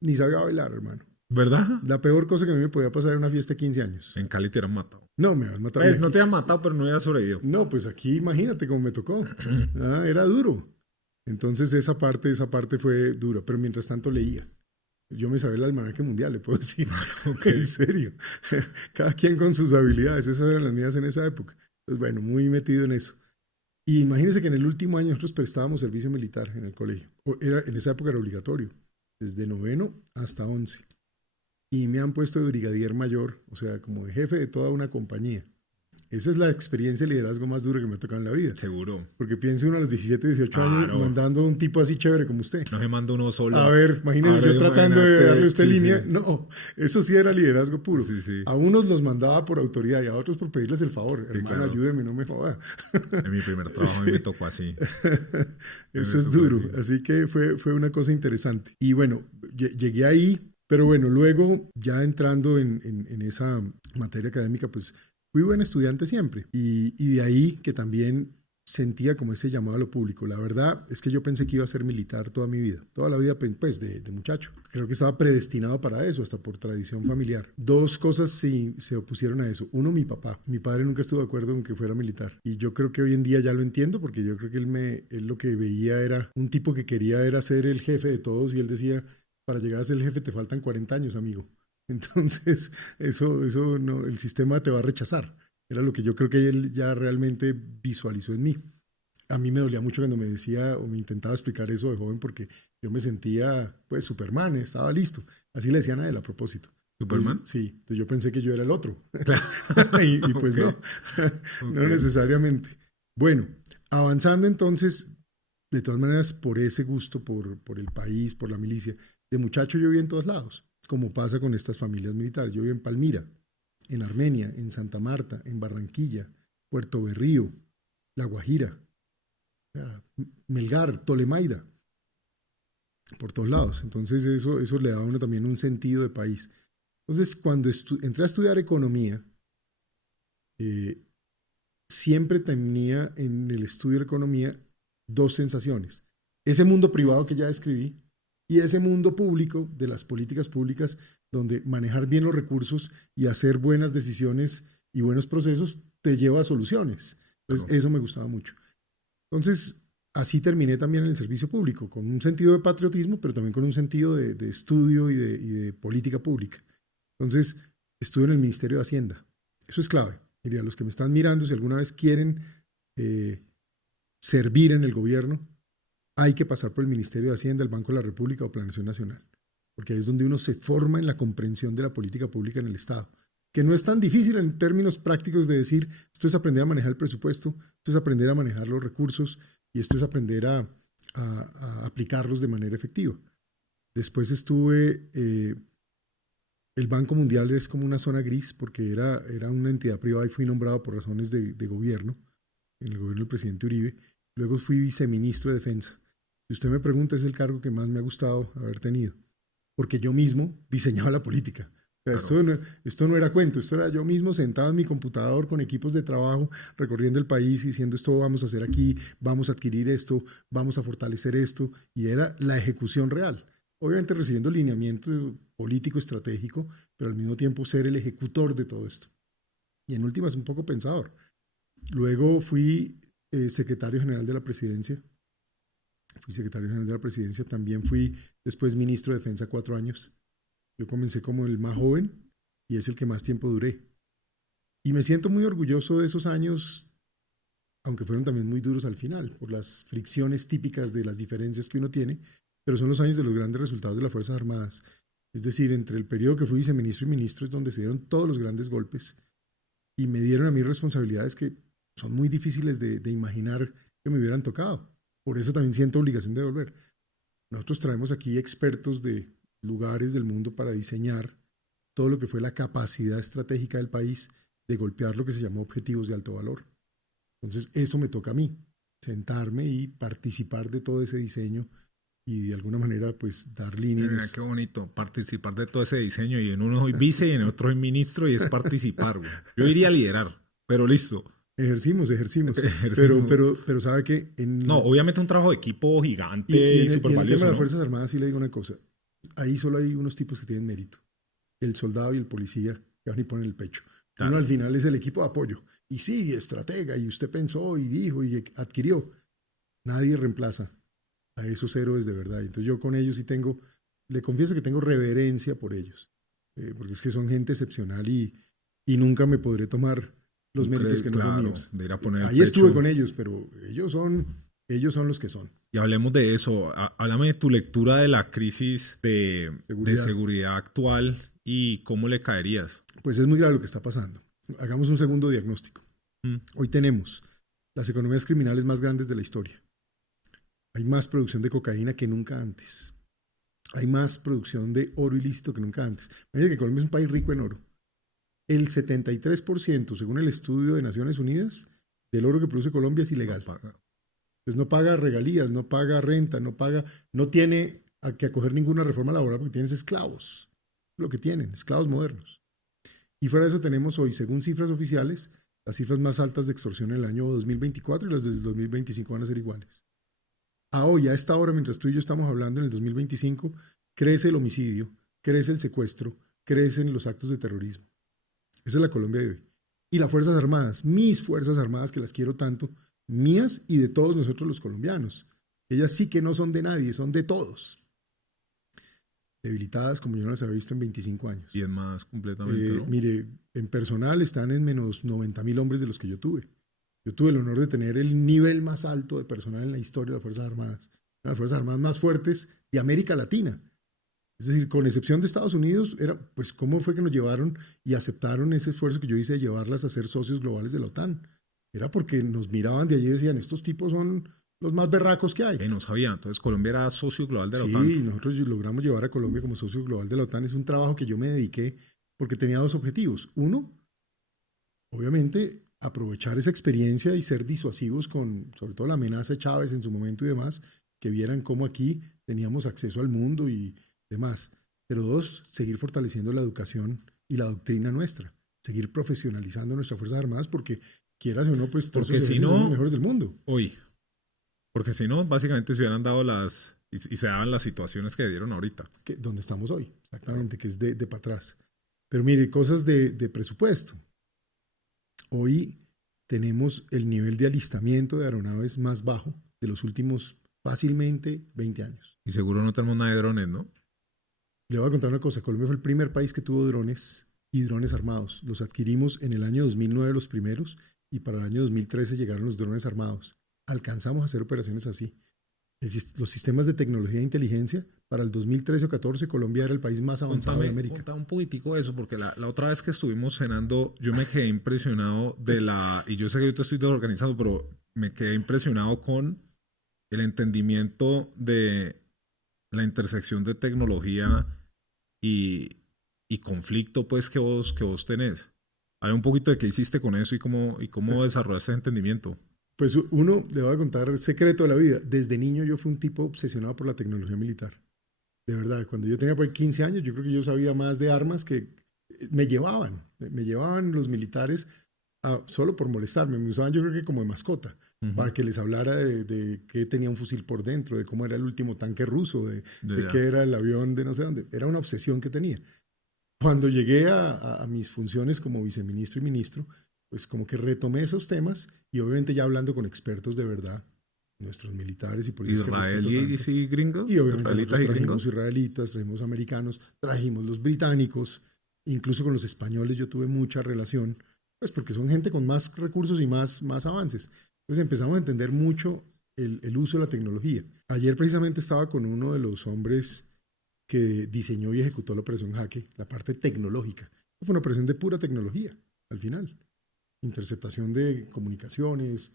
Ni sabía bailar, hermano. ¿Verdad? La peor cosa que a mí me podía pasar en una fiesta de 15 años. En Cali te hubieran matado. No, me habían matado. Pues, no te habían matado, pero no hubieras sobrevivido. No, pues aquí imagínate cómo me tocó. Era duro. Entonces esa parte fue dura, pero mientras tanto leía. Yo me sabía el almanaque mundial, le puedo decir. Okay. En serio. Cada quien con sus habilidades. Esas eran las mías en esa época. Pues bueno, muy metido en eso. Y imagínense que en el último año nosotros prestábamos servicio militar en el colegio. En esa época era obligatorio, desde 9º hasta 11. Y me han puesto de brigadier mayor, o sea, como de jefe de toda una compañía. Esa es la experiencia de liderazgo más dura que me ha tocado en la vida. Seguro. Porque piense uno a los 17, 18 años mandando a un tipo así chévere como usted. No se manda uno solo. A ver, imagínese yo tratando de darle a usted línea. Sí. No, eso sí era liderazgo puro. Sí, sí. A unos los mandaba por autoridad y a otros por pedirles el favor. Sí, hermano, claro. Ayúdeme, no me joda. En mi primer trabajo me tocó así. Eso es duro. Así que fue una cosa interesante. Y bueno, llegué ahí, pero bueno, luego ya entrando en esa materia académica, pues fui buen estudiante siempre y de ahí que también sentía como ese llamado a lo público. La verdad es que yo pensé que iba a ser militar toda mi vida, toda la vida pues de muchacho. Creo que estaba predestinado para eso, hasta por tradición familiar. Dos cosas sí se opusieron a eso. Uno, mi papá. Mi padre nunca estuvo de acuerdo en que fuera militar. Y yo creo que hoy en día ya lo entiendo, porque yo creo que él lo que veía era un tipo que quería era ser el jefe de todos y él decía, para llegar a ser el jefe te faltan 40 años, amigo. Entonces, eso no, el sistema te va a rechazar. Era lo que yo creo que él ya realmente visualizó en mí. A mí me dolía mucho cuando me decía o me intentaba explicar eso de joven porque yo me sentía, pues, Superman, estaba listo. Así le decían a él a propósito. ¿Superman? Entonces, sí, entonces yo pensé que yo era el otro. y pues okay. No necesariamente. Bueno, avanzando entonces, de todas maneras, por ese gusto, por el país, por la milicia, de muchacho yo vivía en todos lados. Como pasa con estas familias militares. Yo viví en Palmira, en Armenia, en Santa Marta, en Barranquilla, Puerto Berrío, La Guajira, Melgar, Tolemaida, por todos lados. Entonces eso le da a uno también un sentido de país. Entonces cuando entré a estudiar economía, siempre tenía en el estudio de economía dos sensaciones. Ese mundo privado que ya describí, y ese mundo público, de las políticas públicas, donde manejar bien los recursos y hacer buenas decisiones y buenos procesos te lleva a soluciones. Entonces, eso me gustaba mucho. Entonces, así terminé también en el servicio público, con un sentido de patriotismo, pero también con un sentido de estudio y de política pública. Entonces, estuve en el Ministerio de Hacienda. Eso es clave. Diría, los que me están mirando, si alguna vez quieren servir en el gobierno, hay que pasar por el Ministerio de Hacienda, el Banco de la República o Planeación Nacional, porque ahí es donde uno se forma en la comprensión de la política pública en el Estado, que no es tan difícil en términos prácticos de decir, esto es aprender a manejar el presupuesto, esto es aprender a manejar los recursos y esto es aprender a aplicarlos de manera efectiva. Después estuve, el Banco Mundial es como una zona gris porque era una entidad privada y fui nombrado por razones de gobierno, en el gobierno del presidente Uribe. Luego fui viceministro de Defensa. Si usted me pregunta, es el cargo que más me ha gustado haber tenido, porque yo mismo diseñaba la política. O sea, claro. Esto no era cuento, esto era yo mismo sentado en mi computador con equipos de trabajo, recorriendo el país y diciendo esto vamos a hacer aquí, vamos a adquirir esto, vamos a fortalecer esto, y era la ejecución real. Obviamente recibiendo lineamiento político estratégico, pero al mismo tiempo ser el ejecutor de todo esto. Y en últimas un poco pensador. Luego fui secretario general de la presidencia. Fui secretario general de la presidencia, también fui después ministro de Defensa 4 años. Yo comencé como el más joven y es el que más tiempo duré. Y me siento muy orgulloso de esos años, aunque fueron también muy duros al final, por las fricciones típicas de las diferencias que uno tiene, pero son los años de los grandes resultados de las Fuerzas Armadas. Es decir, entre el periodo que fui viceministro y ministro es donde se dieron todos los grandes golpes y me dieron a mí responsabilidades que son muy difíciles de imaginar que me hubieran tocado. Por eso también siento obligación de volver. Nosotros traemos aquí expertos de lugares del mundo para diseñar todo lo que fue la capacidad estratégica del país de golpear lo que se llamó objetivos de alto valor. Entonces, eso me toca a mí, sentarme y participar de todo ese diseño y de alguna manera, pues, dar líneas. Mira, qué bonito, participar de todo ese diseño, y en uno soy vice y en otro soy ministro, y es participar, güey. Yo iría a liderar, pero listo. Ejercimos. Pero sabe que... No, obviamente un trabajo de equipo gigante y súper valioso, en el tema de ¿no? las Fuerzas Armadas sí le digo una cosa. Ahí solo hay unos tipos que tienen mérito. El soldado y el policía que van y ponen el pecho. Claro. Uno al final es el equipo de apoyo. Y sí, estratega, y usted pensó, y dijo, y adquirió. Nadie reemplaza a esos héroes de verdad. Entonces yo con ellos sí le confieso que tengo reverencia por ellos. Porque es que son gente excepcional y nunca me podré tomar los méritos que no son míos. De ir a poner Ahí estuve con ellos, pero ellos son los que son. Y hablemos de eso. Háblame de tu lectura de la crisis de seguridad actual y cómo le caerías. Pues es muy grave lo que está pasando. Hagamos un segundo diagnóstico. Hoy tenemos las economías criminales más grandes de la historia. Hay más producción de cocaína que nunca antes. Hay más producción de oro ilícito que nunca antes. Imagínate que Colombia es un país rico en oro. El 73%, según el estudio de Naciones Unidas, del oro que produce Colombia es ilegal. Entonces no paga regalías, no paga renta, no tiene que acoger ninguna reforma laboral porque tienes esclavos. Lo que tienen, esclavos modernos. Y fuera de eso tenemos hoy, según cifras oficiales, las cifras más altas de extorsión en el año 2024 y las del 2025 van a ser iguales. A hoy, a esta hora, mientras tú y yo estamos hablando, en el 2025, crece el homicidio, crece el secuestro, crecen los actos de terrorismo. Esa es la Colombia de hoy. Y las Fuerzas Armadas, mis Fuerzas Armadas, que las quiero tanto, mías y de todos nosotros los colombianos. Ellas sí que no son de nadie, son de todos. Debilitadas como yo no las había visto en 25 años. Y es más completamente, ¿no? Mire, en personal están en menos 90.000 hombres de los que yo tuve. Yo tuve el honor de tener el nivel más alto de personal en la historia de las Fuerzas Armadas. Las Fuerzas Armadas más fuertes de América Latina. Es decir, con excepción de Estados Unidos, pues cómo fue que nos llevaron y aceptaron ese esfuerzo que yo hice de llevarlas a ser socios globales de la OTAN. Era porque nos miraban de allí y decían, estos tipos son los más berracos que hay. No sabía, entonces Colombia era socio global de la OTAN. Sí, nosotros logramos llevar a Colombia como socio global de la OTAN. Es un trabajo que yo me dediqué porque tenía dos objetivos. Uno, obviamente, aprovechar esa experiencia y ser disuasivos con, sobre todo, la amenaza de Chávez en su momento y demás, que vieran cómo aquí teníamos acceso al mundo y demás. Pero dos, seguir fortaleciendo la educación y la doctrina nuestra, seguir profesionalizando nuestras Fuerzas Armadas porque quieras o no, pues todos son los mejores del mundo. Porque si no, básicamente se hubieran dado y se daban las situaciones que dieron ahorita. Donde estamos hoy, exactamente, que es de para atrás. Pero mire, cosas de presupuesto. Hoy tenemos el nivel de alistamiento de aeronaves más bajo de los últimos fácilmente 20 años. Y seguro no tenemos nada de drones, ¿no? Le voy a contar una cosa. Colombia fue el primer país que tuvo drones y drones armados. Los adquirimos en el año 2009 los primeros y para el año 2013 llegaron los drones armados. Alcanzamos a hacer operaciones así. Los sistemas de tecnología e inteligencia, para el 2013 o 2014, Colombia era el país más avanzado de América. Contame un poquitico de eso, porque la otra vez que estuvimos cenando, yo me quedé impresionado y yo sé que yo te estoy desorganizando, pero me quedé impresionado con el entendimiento de la intersección de tecnología y conflicto, pues, que vos tenés. Habla un poquito de qué hiciste con eso y cómo desarrollaste ese entendimiento. Pues uno, le voy a contar el secreto de la vida. Desde niño yo fui un tipo obsesionado por la tecnología militar. De verdad, cuando yo tenía pues 15 años, yo creo que yo sabía más de armas que me llevaban los militares solo por molestarme. Me usaban yo creo que como de mascota, para que les hablara de qué tenía un fusil por dentro, de cómo era el último tanque ruso, de qué era el avión de no sé dónde. Era una obsesión que tenía. Cuando llegué a mis funciones como viceministro y ministro, pues como que retomé esos temas y obviamente ya hablando con expertos de verdad, nuestros militares y policías. ¿Israelíes y gringos? Y obviamente trajimos israelitas, trajimos americanos, trajimos los británicos, incluso con los españoles yo tuve mucha relación, pues porque son gente con más recursos y más avances. Entonces empezamos a entender mucho el uso de la tecnología. Ayer precisamente estaba con uno de los hombres que diseñó y ejecutó la operación Jaque, la parte tecnológica. Fue una operación de pura tecnología, al final. Interceptación de comunicaciones,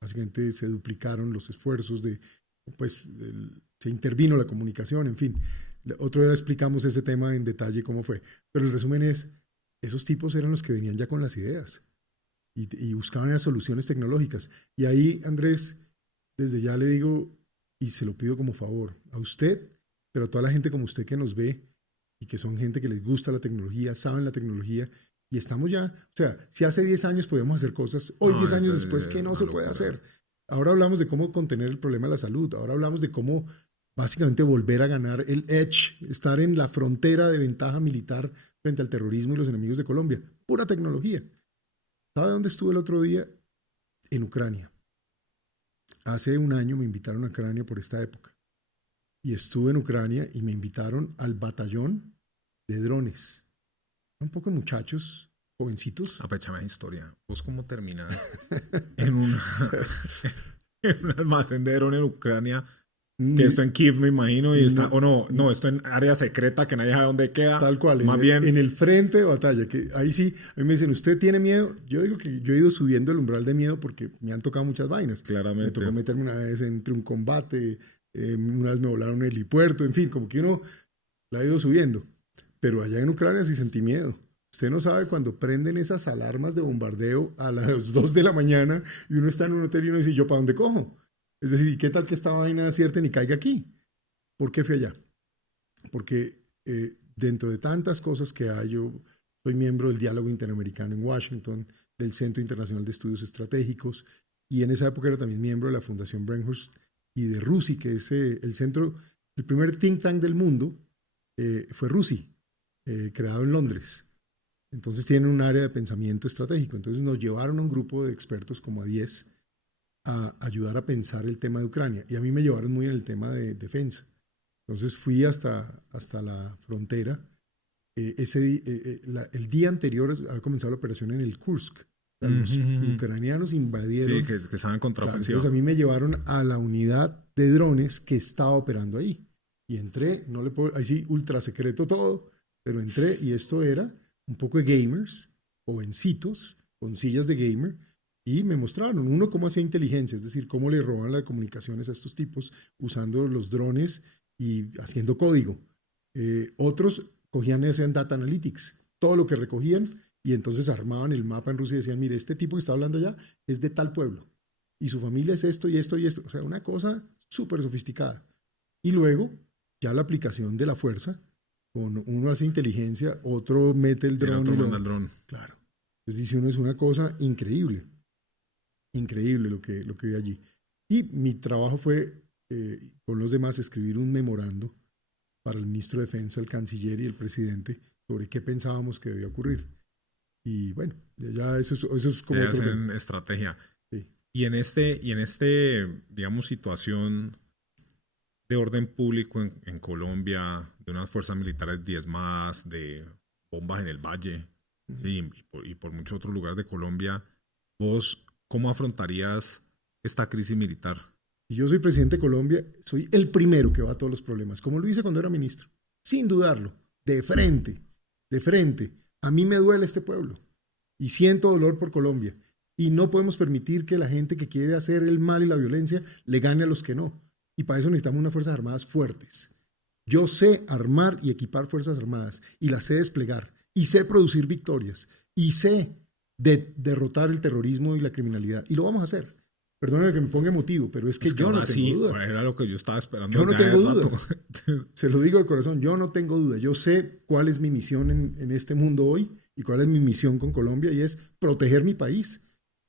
básicamente se duplicaron los esfuerzos se intervino la comunicación, en fin. Otro día explicamos ese tema en detalle cómo fue. Pero el resumen es, esos tipos eran los que venían ya con las ideas y buscaban las soluciones tecnológicas. Y ahí, Andrés, desde ya le digo, y se lo pido como favor, a usted, pero a toda la gente como usted que nos ve y que son gente que les gusta la tecnología, saben la tecnología, y estamos ya, o sea, si hace 10 años podíamos hacer cosas, hoy 10 años después, ¿qué no se puede hacer? Ahora hablamos de cómo contener el problema de la salud, ahora hablamos de cómo básicamente volver a ganar el edge, estar en la frontera de ventaja militar frente al terrorismo y los enemigos de Colombia. Pura tecnología. ¿Sabe dónde estuve el otro día? En Ucrania. Hace un año me invitaron a Ucrania por esta época. Y estuve en Ucrania y me invitaron al batallón de drones. Un poco de muchachos, jovencitos. Apéchame la historia. ¿Vos cómo terminás en un almacén de drones en Ucrania? Que esto en Kiev, me imagino, y está, no, esto en área secreta que nadie sabe dónde queda. Tal cual, más bien en el frente de batalla, que ahí sí, a mí me dicen, ¿usted tiene miedo? Yo digo que yo he ido subiendo el umbral de miedo porque me han tocado muchas vainas. Claramente. Me tocó meterme una vez entre un combate, una vez me volaron en el helipuerto, en fin, como que uno la ha ido subiendo. Pero allá en Ucrania sí sentí miedo. Usted no sabe cuando prenden esas alarmas de bombardeo a las 2 de la mañana y uno está en un hotel y uno dice, ¿yo para dónde cojo? Es decir, ¿y qué tal que esta vaina acierten y caiga aquí? ¿Por qué fui allá? Porque dentro de tantas cosas que hay, yo soy miembro del Diálogo Interamericano en Washington, del Centro Internacional de Estudios Estratégicos, y en esa época era también miembro de la Fundación Brainhurst y de RUSI, que es el centro, el primer think tank del mundo, fue RUSI, creado en Londres. Entonces tienen un área de pensamiento estratégico. Entonces nos llevaron a un grupo de expertos, como a 10, a ayudar a pensar el tema de Ucrania. Y a mí me llevaron muy en el tema de defensa. Entonces fui hasta la frontera. El día anterior había comenzado la operación en el Kursk. O sea, los ucranianos invadieron. Sí, que estaban en contraofensiva. Entonces a mí me llevaron a la unidad de drones que estaba operando ahí. Y entré, no le puedo, ahí sí, ultra secreto todo, pero entré y esto era un poco de gamers, jovencitos, con sillas de gamer, y me mostraron, uno, cómo hacía inteligencia, es decir, cómo le robaban las comunicaciones a estos tipos usando los drones y haciendo código. Otros cogían ese en Data Analytics, todo lo que recogían, y entonces armaban el mapa en Rusia y decían, mire, este tipo que está hablando allá es de tal pueblo, y su familia es esto y esto y esto. O sea, una cosa súper sofisticada. Y luego, ya la aplicación de la fuerza, con uno hace inteligencia, otro mete el dron. Otro manda el dron. Claro. Entonces dice uno, es una cosa increíble. Increíble lo que vi allí. Y mi trabajo fue, con los demás, escribir un memorando para el ministro de Defensa, el canciller y el presidente sobre qué pensábamos que debía ocurrir. Y bueno, ya eso es como otro tema. Estrategia. Sí. Y en digamos, situación de orden público en Colombia, de unas fuerzas militares diezmadas, de bombas en el Valle, y por muchos otros lugares de Colombia, ¿vos cómo afrontarías esta crisis militar? Si yo soy presidente de Colombia, soy el primero que va a todos los problemas, como lo hice cuando era ministro, sin dudarlo, de frente. A mí me duele este pueblo y siento dolor por Colombia, y no podemos permitir que la gente que quiere hacer el mal y la violencia le gane a los que no. Y para eso necesitamos unas Fuerzas Armadas fuertes. Yo sé armar y equipar Fuerzas Armadas y las sé desplegar y sé producir victorias y sé derrotar el terrorismo y la criminalidad. Y lo vamos a hacer. Perdóneme que me ponga emotivo, pero es que yo no tengo duda. Era lo que yo estaba esperando. Yo no tengo duda. Se lo digo de corazón, yo no tengo duda. Yo sé cuál es mi misión en este mundo hoy y cuál es mi misión con Colombia, y es proteger mi país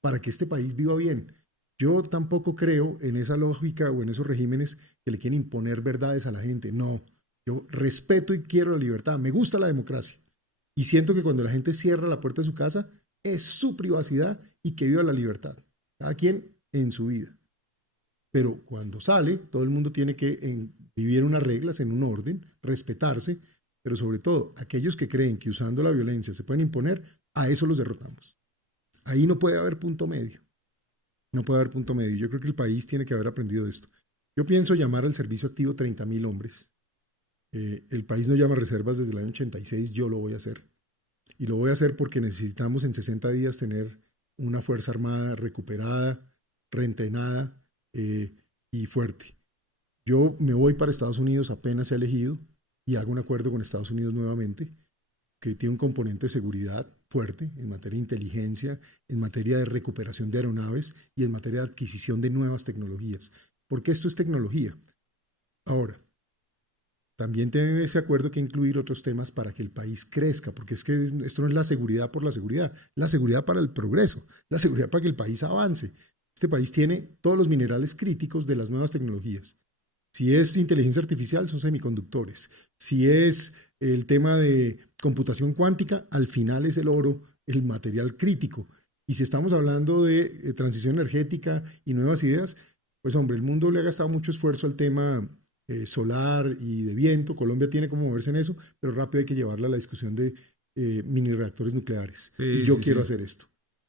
para que este país viva bien. Yo tampoco creo en esa lógica o en esos regímenes que le quieren imponer verdades a la gente. No, yo respeto y quiero la libertad. Me gusta la democracia. Y siento que cuando la gente cierra la puerta de su casa, es su privacidad y que viva la libertad. Cada quien en su vida. Pero cuando sale, todo el mundo tiene que vivir unas reglas, en un orden, respetarse, pero sobre todo, aquellos que creen que usando la violencia se pueden imponer, a eso los derrotamos. Ahí no puede haber punto medio. No puede haber punto medio. Yo creo que el país tiene que haber aprendido esto. Yo pienso llamar al servicio activo 30.000 hombres. El país no llama reservas desde el año 86, yo lo voy a hacer. Y lo voy a hacer porque necesitamos en 60 días tener una Fuerza Armada recuperada, reentrenada y fuerte. Yo me voy para Estados Unidos, apenas he elegido, y haga un acuerdo con Estados Unidos nuevamente, que tiene un componente de seguridad fuerte en materia de inteligencia, en materia de recuperación de aeronaves y en materia de adquisición de nuevas tecnologías. Porque esto es tecnología. Ahora, también tienen ese acuerdo que incluir otros temas para que el país crezca, porque es que esto no es la seguridad por la seguridad, la seguridad para el progreso, la seguridad para que el país avance. Este país tiene todos los minerales críticos de las nuevas tecnologías. Si es inteligencia artificial, son semiconductores. Si es el tema de computación cuántica, al final es el oro, el material crítico. Y si estamos hablando de transición energética y nuevas ideas, pues hombre, el mundo le ha gastado mucho esfuerzo al tema solar y de viento. Colombia tiene como moverse en eso, pero rápido hay que llevarla a la discusión de mini reactores nucleares. Sí, y yo sí, quiero sí. hacer esto.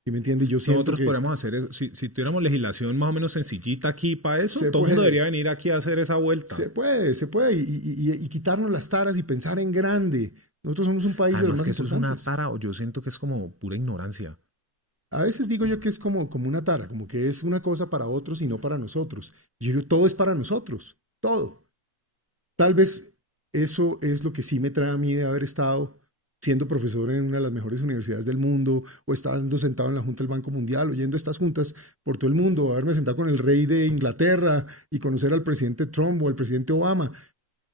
¿Sí me entiende? Yo siento Nosotros que podríamos hacer eso. Si tuviéramos legislación más o menos sencillita aquí para eso, Se todo el mundo puede. debería venir aquí a hacer esa vuelta. se puede, y quitarnos las taras y pensar en grande. Nosotros somos un país de los Además más que eso es una importantes. tara, o yo siento que es como pura ignorancia. A veces digo yo que es como una tara, como que es una cosa para otros y no para nosotros. Yo digo, todo es para nosotros, todo. Tal vez eso es lo que sí me trae a mí de haber estado siendo profesor en una de las mejores universidades del mundo, o estando sentado en la Junta del Banco Mundial, oyendo estas juntas por todo el mundo, haberme sentado con el rey de Inglaterra y conocer al presidente Trump o al presidente Obama.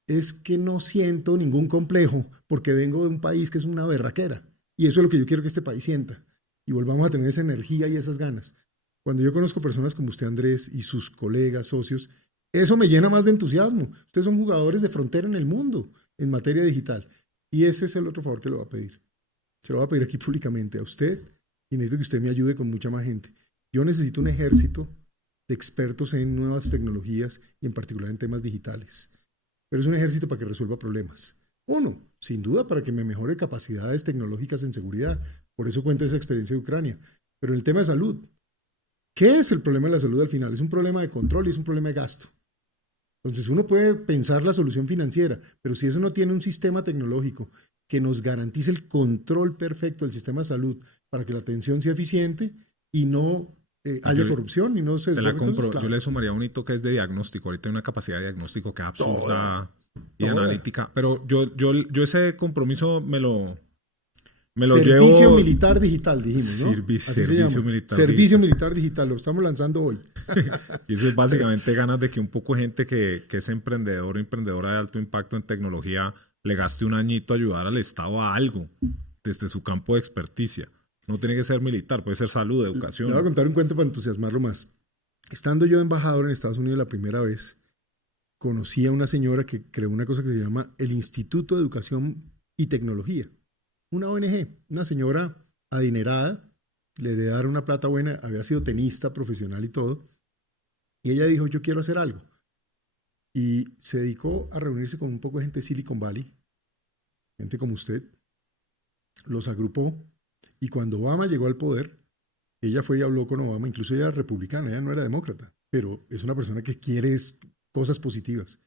Es que no siento ningún complejo porque vengo de un país que es una berraquera. Y eso es lo que yo quiero que este país sienta. Y volvamos a tener esa energía y esas ganas. Cuando yo conozco personas como usted, Andrés, y sus colegas, socios, eso me llena más de entusiasmo. Ustedes son jugadores de frontera en el mundo en materia digital. Y ese es el otro favor que le voy a pedir. Se lo voy a pedir aquí públicamente a usted y necesito que usted me ayude con mucha más gente. Yo necesito un ejército de expertos en nuevas tecnologías y en particular en temas digitales. Pero es un ejército para que resuelva problemas. Uno, sin duda, para que me mejore capacidades tecnológicas en seguridad. Por eso cuento esa experiencia de Ucrania. Pero en el tema de salud, ¿qué es el problema de la salud al final? Es un problema de control y es un problema de gasto. Entonces uno puede pensar la solución financiera, pero si eso no tiene un sistema tecnológico que nos garantice el control perfecto del sistema de salud para que la atención sea eficiente y no haya corrupción y no se Te la desborde cosas, compro. claro. Yo le sumaría un hito que es de diagnóstico. Ahorita hay una capacidad de diagnóstico que es absurda y Toda. analítica. Pero yo ese compromiso me lo Servicio llevo. militar digital, dijimos, ¿no? Así se Servicio llama. militar Servicio digital. militar digital, lo estamos lanzando hoy. Y eso es básicamente ganas de que un poco de gente que es emprendedor o emprendedora de alto impacto en tecnología le gaste un añito a ayudar al Estado a algo desde su campo de experticia. No tiene que ser militar, puede ser salud, educación. Le voy a contar un cuento para entusiasmarlo más. Estando yo embajador en Estados Unidos la primera vez, conocí a una señora que creó una cosa que se llama el Instituto de Educación y Tecnología. Una ONG, una señora adinerada, le heredaron una plata buena, había sido tenista profesional y todo, y ella dijo, yo quiero hacer algo. Y se dedicó a reunirse con un poco de gente de Silicon Valley, gente como usted, los agrupó, y cuando Obama llegó al poder, ella fue y habló con Obama, incluso ella era republicana, ella no era demócrata, pero es una persona que quiere cosas positivas,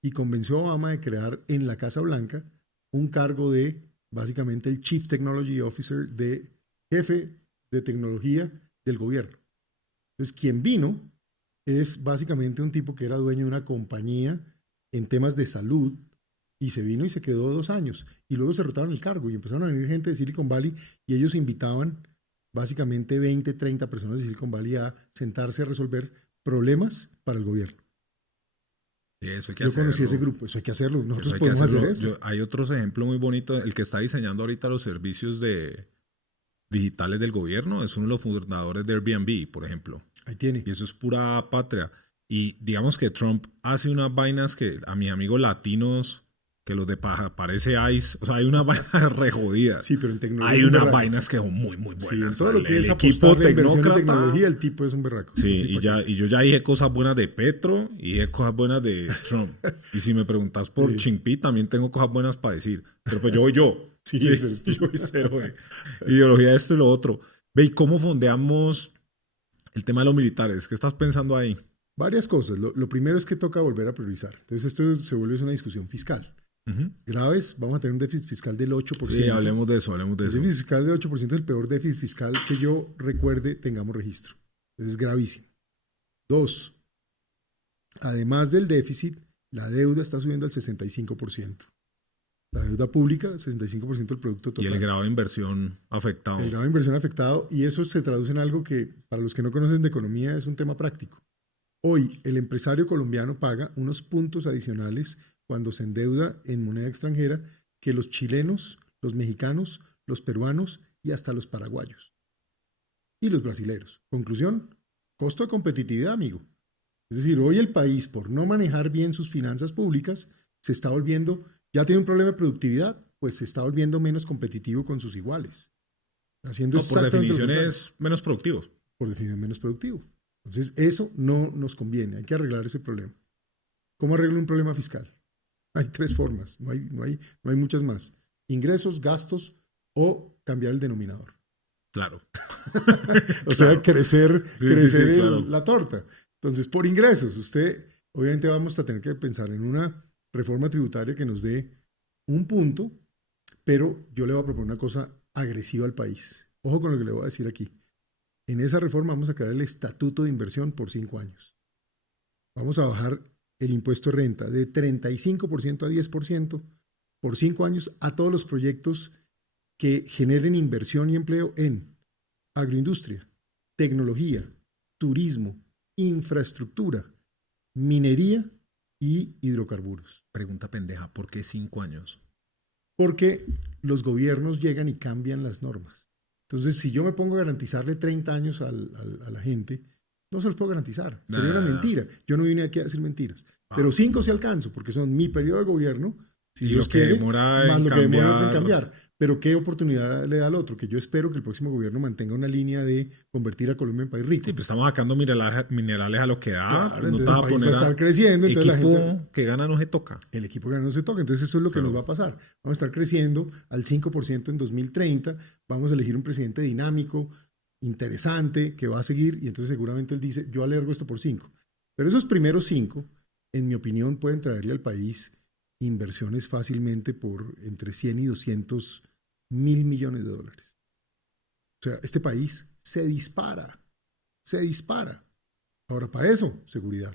y convenció a Obama de crear en la Casa Blanca un cargo de básicamente el Chief Technology Officer, de jefe de tecnología del gobierno. Entonces, quien vino es básicamente un tipo que era dueño de una compañía en temas de salud y se vino y se quedó 2 años. Y luego se rotaron el cargo y empezaron a venir gente de Silicon Valley y ellos invitaban básicamente 20, 30 personas de Silicon Valley a sentarse a resolver problemas para el gobierno. Eso hay que Yo hacerlo. conocí ese grupo, eso hay que hacerlo. Nosotros Eso hay que podemos hacerlo. hacer eso. Hay otros ejemplos muy bonitos. El que está diseñando ahorita los servicios digitales del gobierno es uno de los fundadores de Airbnb, por ejemplo. Ahí tiene. Y eso es pura patria. Y digamos que Trump hace unas vainas que a mis amigos latinos, que los de paja, parece ICE, o sea, hay unas vainas re jodidas. Sí, pero en tecnología Hay es un unas berraco. vainas que son muy, muy buenas. Sí, en todo O sea, lo que es el equipo apostar la inversión en tecnócrata. tecnología, el tipo es un berraco. Sí, ¿para qué? y yo ya dije cosas buenas de Petro y dije cosas buenas de Trump. Y si me preguntas por Sí. Chimpi, también tengo cosas buenas para decir. Pero pues yo voy yo. Sí, Y- ese eres tú. yo voy cero de ideología de esto y lo otro. Ve, ¿y cómo fondeamos el tema de los militares? ¿Qué estás pensando ahí? Varias cosas. Lo primero es que toca volver a priorizar. Entonces esto se vuelve una discusión fiscal. Ujú. Graves, vamos a tener un déficit fiscal del 8%. Sí, hablemos de eso, hablemos de El eso. déficit fiscal del 8% es el peor déficit fiscal que yo recuerde tengamos registro. Entonces es gravísimo. 2, además del déficit, la deuda está subiendo al 65%. La deuda pública, 65% del producto total. Y el grado de inversión afectado. El grado de inversión afectado, y eso se traduce en algo que, para los que no conocen de economía, es un tema práctico. Hoy, el empresario colombiano paga unos puntos adicionales cuando se endeuda en moneda extranjera que los chilenos, los mexicanos, los peruanos y hasta los paraguayos. Y los brasileros. Conclusión, costo de competitividad, amigo. Es decir, hoy el país, por no manejar bien sus finanzas públicas, se está volviendo, ya tiene un problema de productividad, pues se está volviendo menos competitivo con sus iguales. Haciendo por definición es menos productivo. Por definición menos productivo. Entonces, eso no nos conviene, hay que arreglar ese problema. ¿Cómo arreglo un problema fiscal? Hay 3 formas, no hay muchas más. Ingresos, gastos o cambiar el denominador. Claro. O sea, crecer claro. la torta. Entonces, por ingresos, usted, obviamente vamos a tener que pensar en una reforma tributaria que nos dé un punto, pero yo le voy a proponer una cosa agresiva al país. Ojo con lo que le voy a decir aquí. En esa reforma vamos a crear el estatuto de inversión por 5 años. Vamos a bajar el impuesto de renta de 35% a 10% por 5 años a todos los proyectos que generen inversión y empleo en agroindustria, tecnología, turismo, infraestructura, minería y hidrocarburos. Pregunta pendeja, ¿por qué 5 años? Porque los gobiernos llegan y cambian las normas. Entonces, si yo me pongo a garantizarle 30 años a la gente, no se los puedo garantizar. Sería una mentira. Yo no vine aquí a decir mentiras. Pero 5 sí alcanzo, porque son mi periodo de gobierno, si Dios quiere, más lo que demora en cambiar. Pero ¿qué oportunidad le da al otro? Que yo espero que el próximo gobierno mantenga una línea de convertir a Colombia en país rico. Sí, pues estamos sacando minerales a lo que da. Claro, pues no entonces te vas el a país poner va a estar creciendo. Entonces equipo la gente, que gana no se toca. el equipo que gana no se toca. Entonces eso es lo que nos va a pasar. Vamos a estar creciendo al 5% en 2030. Vamos a elegir un presidente dinámico, interesante, que va a seguir. Y entonces seguramente él dice, yo alargo esto por 5. Pero esos primeros 5, en mi opinión, pueden traerle al país inversiones fácilmente por entre 100 y 200 mil millones de dólares. O sea, este país se dispara. Ahora, para eso, seguridad.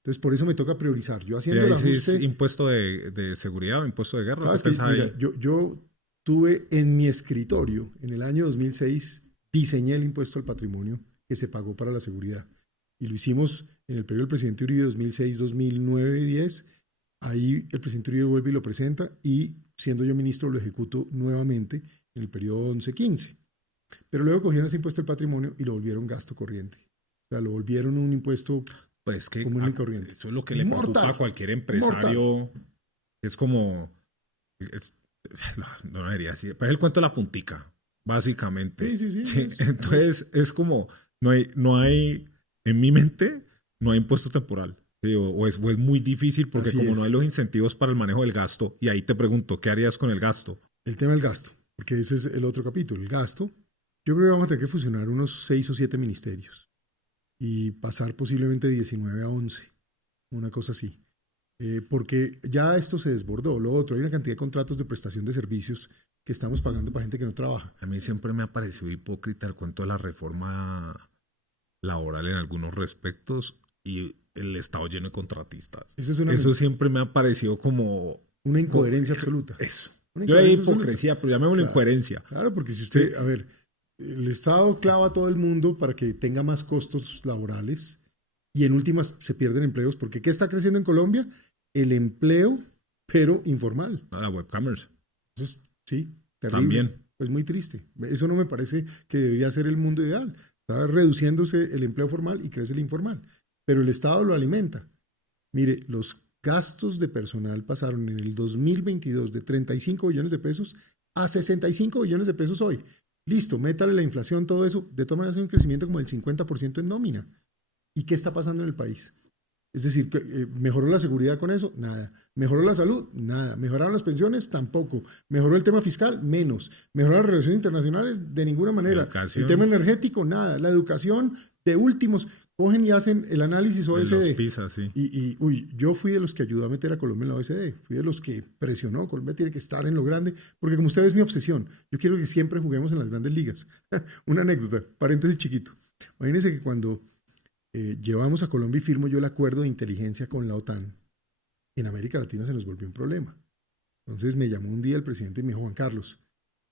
Entonces, por eso me toca priorizar. Yo haciendo el ajuste... ¿Es impuesto de seguridad o impuesto de guerra? ¿Sabes qué? Mira, yo tuve en mi escritorio, en el año 2006, diseñé el impuesto al patrimonio que se pagó para la seguridad. Y lo hicimos en el periodo del presidente Uribe 2006, 2009 y 10. Ahí el presidente Uribe vuelve y lo presenta y siendo yo ministro lo ejecuto nuevamente en el periodo 11-15. Pero luego cogieron ese impuesto al patrimonio y lo volvieron gasto corriente. O sea, lo volvieron un impuesto pues que común y corriente. Eso es lo que le preocupa a cualquier empresario. Es como... no debería decir, pero es el cuento de la puntica, básicamente. Sí. Entonces es como, no hay, en mi mente, no hay impuesto temporal. Sí, o es muy difícil porque no hay los incentivos para el manejo del gasto, y ahí te pregunto, ¿qué harías con el gasto? El tema del gasto, porque ese es el otro capítulo. El gasto, yo creo que vamos a tener que fusionar unos 6 o 7 ministerios y pasar posiblemente de 19 a 11, una cosa así. Porque ya esto se desbordó. Lo otro, hay una cantidad de contratos de prestación de servicios que estamos pagando para gente que no trabaja. A mí siempre me ha parecido hipócrita el cuento de la reforma laboral en algunos respectos y el Estado lleno de contratistas. Eso siempre me ha parecido como... una incoherencia absoluta. Eso. Yo le digo hipocresía, pero llamémoslo incoherencia. Claro, porque si usted, a ver, el Estado clava a todo el mundo para que tenga más costos laborales y en últimas se pierden empleos, porque ¿qué está creciendo en Colombia? El empleo, pero informal. La webcamers. Entonces, sí, terrible. También. Pues muy triste. Eso no me parece que debería ser el mundo ideal. Está reduciéndose el empleo formal y crece el informal. Pero el Estado lo alimenta. Mire, los gastos de personal pasaron en el 2022 de 35 billones de pesos a 65 billones de pesos hoy. Listo, métale la inflación, todo eso. De todas maneras, hay un crecimiento como del 50% en nómina. ¿Y qué está pasando en el país? Es decir, ¿mejoró la seguridad con eso? Nada. ¿Mejoró la salud? Nada. ¿Mejoraron las pensiones? Tampoco. ¿Mejoró el tema fiscal? Menos. ¿Mejoró las relaciones internacionales? De ninguna manera. ¿El tema energético? Nada. La educación, de últimos, cogen y hacen el análisis OECD. Los PISA, sí. Yo fui de los que ayudó a meter a Colombia en la OECD. Fui de los que presionó. Colombia tiene que estar en lo grande, porque como usted ve es mi obsesión. Yo quiero que siempre juguemos en las grandes ligas. Una anécdota, paréntesis chiquito. Imagínense que cuando llevamos a Colombia y firmo yo el acuerdo de inteligencia con la OTAN, en América Latina se nos volvió un problema. Entonces me llamó un día el presidente y me dijo, Juan Carlos,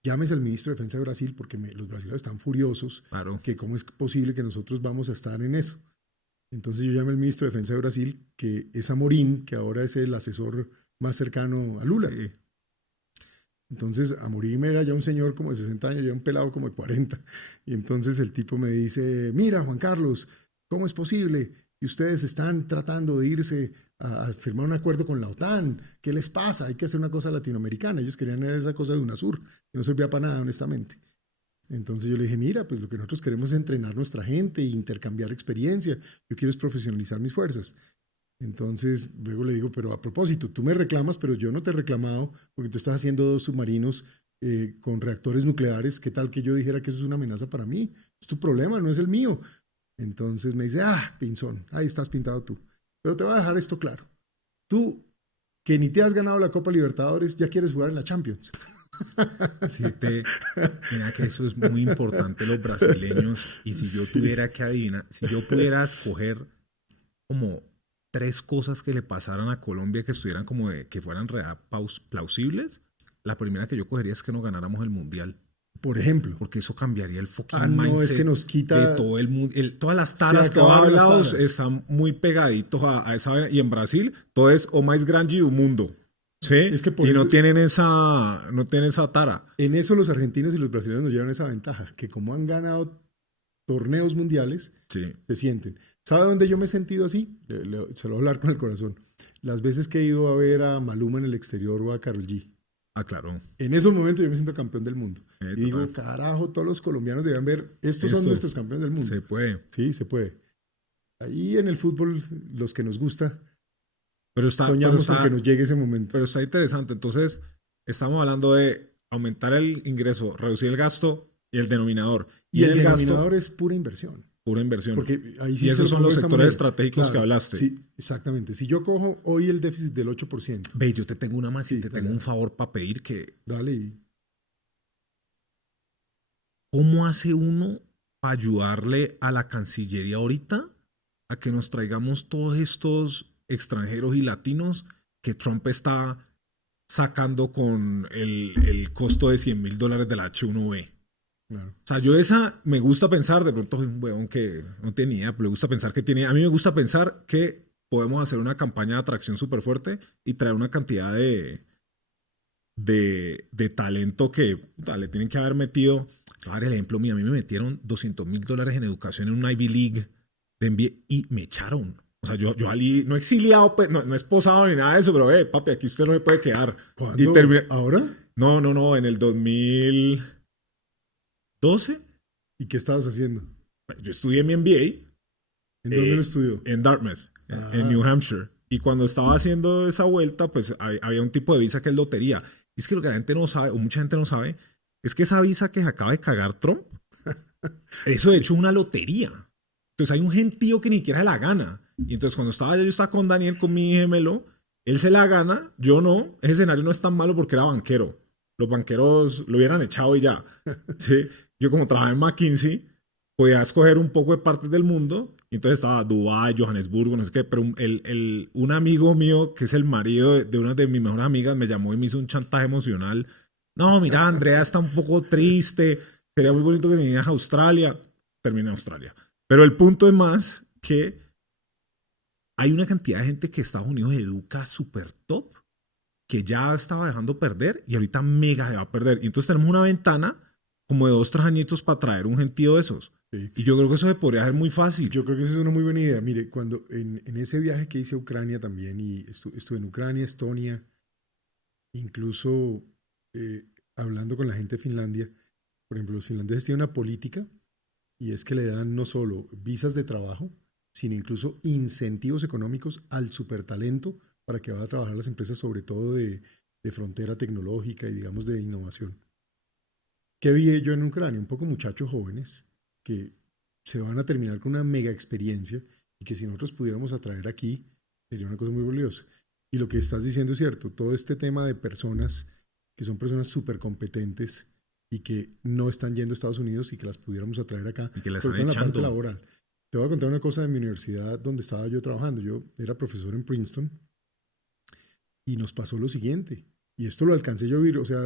llámese al ministro de Defensa de Brasil porque los brasileños están furiosos, Claro. que cómo es posible que nosotros vamos a estar en eso. Entonces yo llamé al ministro de Defensa de Brasil, que es Amorim, que ahora es el asesor más cercano a Lula. Sí. Entonces Amorim era ya un señor como de 60 años, ya un pelado como de 40. Y entonces el tipo me dice, mira Juan Carlos, ¿cómo es posible que ustedes están tratando de irse a firmar un acuerdo con la OTAN? ¿Qué les pasa? Hay que hacer una cosa latinoamericana. Ellos querían esa cosa de UNASUR, que no servía para nada, honestamente. Entonces yo le dije, mira, pues lo que nosotros queremos es entrenar nuestra gente e intercambiar experiencia. Yo quiero es profesionalizar mis fuerzas. Entonces luego le digo, pero a propósito, tú me reclamas, pero yo no te he reclamado porque tú estás haciendo 2 submarinos con reactores nucleares. ¿Qué tal que yo dijera que eso es una amenaza para mí? Es tu problema, no es el mío. Entonces me dice, pinzón, ahí estás pintado tú. Pero te voy a dejar esto claro. Tú, que ni te has ganado la Copa Libertadores, ya quieres jugar en la Champions. Sí, mira que eso es muy importante los brasileños. Y si yo tuviera que adivinar, si yo pudiera escoger como 3 cosas que le pasaran a Colombia que estuvieran como que fueran plausibles, la primera que yo cogería es que no ganáramos el Mundial. Por ejemplo. Porque eso cambiaría el fucking mindset no, es que nos quita de todo el mundo. Todas las taras que va hablado están muy pegaditos a esa. Y en Brasil, todo es o más grande del mundo. ¿Sí? Es que y no tienen esa tara. En eso los argentinos y los brasileños nos llevan esa ventaja, que como han ganado torneos mundiales, sí, se sienten. ¿Sabe dónde yo me he sentido así? Se lo voy a hablar con el corazón. Las veces que he ido a ver a Maluma en el exterior o a Karol G. Claro. En esos momentos yo me siento campeón del mundo. Y digo, carajo, todos los colombianos deben ver, estos son nuestros campeones del mundo. Se puede. Sí, se puede. Ahí en el fútbol, los que nos gusta, soñamos con que nos llegue ese momento. Pero está interesante. Entonces, estamos hablando de aumentar el ingreso, reducir el gasto y el denominador. Y el denominador es pura inversión. Pura inversión. Porque ahí sí y esos son los sectores estratégicos que hablaste. Sí, exactamente. Si yo cojo hoy el déficit del 8%. Ve, yo te tengo una más y te tengo un favor para pedir que... Dale. ¿Cómo hace uno para ayudarle a la Cancillería ahorita a que nos traigamos todos estos extranjeros y latinos que Trump está sacando con el costo de $100,000 del H1B? Claro. O sea, yo esa me gusta pensar, de pronto un huevón que no tiene idea, pero le gusta pensar que tiene. A mí me gusta pensar que podemos hacer una campaña de atracción súper fuerte y traer una cantidad de talento que le tienen que haber metido. Voy a dar el ejemplo mío. A mí me metieron $200,000 en educación en una Ivy League de MBA y me echaron. O sea, yo salí, no exiliado, pues, no esposado ni nada de eso, pero papi, aquí usted no se puede quedar. ¿Cuándo? ¿Ahora? No, en el 2012. ¿Y qué estabas haciendo? Yo estudié mi MBA. ¿En dónde lo estudió? En Dartmouth, en New Hampshire. Y cuando estaba haciendo esa vuelta, pues había un tipo de visa que es lotería. Y es que lo que la gente no sabe, o mucha gente no sabe, es que esa visa que se acaba de cagar Trump, eso de hecho es una lotería. Entonces hay un gentío que ni siquiera se la gana. Y entonces cuando yo estaba con Daniel, con mi gemelo, él se la gana, yo no. Ese escenario no es tan malo porque era banquero. Los banqueros lo hubieran echado y ya. ¿Sí? Yo como trabajaba en McKinsey, podía escoger un poco de partes del mundo. Y entonces estaba Dubái, Johannesburgo, no sé qué. Pero un amigo mío, que es el marido de una de mis mejores amigas, me llamó y me hizo un chantaje emocional. No, mira, Andrea está un poco triste. Sería muy bonito que vinieras a Australia. Terminé en Australia. Pero el punto es más que hay una cantidad de gente que Estados Unidos educa súper top, que ya estaba dejando perder y ahorita mega se va a perder. Y entonces tenemos una ventana como de 2-3 añitos para traer un gentío de esos. Sí. Y yo creo que eso se podría hacer muy fácil. Yo creo que esa es una muy buena idea. Mire, cuando en ese viaje que hice a Ucrania también, y estuve en Ucrania, Estonia, incluso hablando con la gente de Finlandia, por ejemplo, los finlandeses tienen una política y es que le dan no solo visas de trabajo, sino incluso incentivos económicos al supertalento para que vaya a trabajar las empresas, sobre todo de frontera tecnológica y digamos de innovación. ¿Qué vi yo en Ucrania? Un poco muchachos jóvenes que se van a terminar con una mega experiencia y que si nosotros pudiéramos atraer aquí sería una cosa muy valiosa. Y lo que estás diciendo es cierto, todo este tema de personas que son personas súper competentes y que no están yendo a Estados Unidos y que las pudiéramos atraer acá, y que las sobre todo en la parte laboral. Te voy a contar una cosa de mi universidad donde estaba yo trabajando. Yo era profesor en Princeton y nos pasó lo siguiente. y esto lo alcancé yo a vivir, o sea,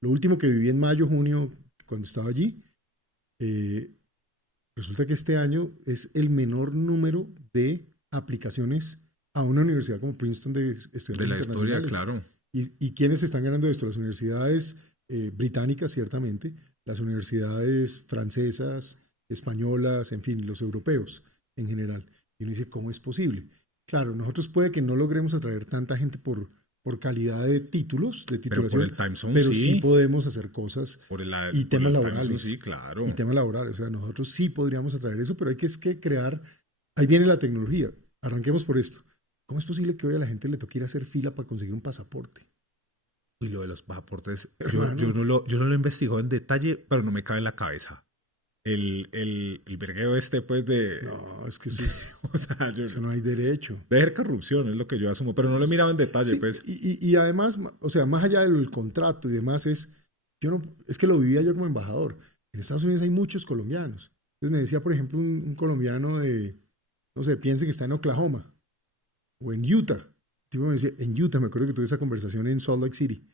lo último que viví en mayo, junio, cuando estaba allí, resulta que este año es el menor número de aplicaciones a una universidad como Princeton de estudiantes De la historia, internacionales. claro. ¿Y quiénes están ganando esto? Las universidades británicas, ciertamente, las universidades francesas, españolas, en fin, los europeos en general. Y uno dice, ¿cómo es posible? Claro, nosotros puede que no logremos atraer tanta gente por calidad de títulos, de titulación, pero por el time zone, pero sí podemos hacer cosas y temas laborales. Sí, claro. Y temas laborales. O sea, nosotros sí podríamos atraer eso, pero hay que crear, ahí viene la tecnología. Arranquemos por esto. ¿Cómo es posible que hoy a la gente le toque ir a hacer fila para conseguir un pasaporte? Y lo de los pasaportes, yo no lo he investigado en detalle, pero no me cabe en la cabeza. El verguero pues de... No, es que eso, o sea, eso no hay derecho. Debe ser corrupción, es lo que yo asumo, pero no lo he mirado en detalle, Sí, pues. y además, o sea, más allá del contrato y demás, es que lo vivía yo como embajador. En Estados Unidos hay muchos colombianos. Entonces me decía, por ejemplo, un colombiano de, no sé, piense que está en Oklahoma o en Utah. El tipo me decía, en Utah, me acuerdo que tuve esa conversación en Salt Lake City.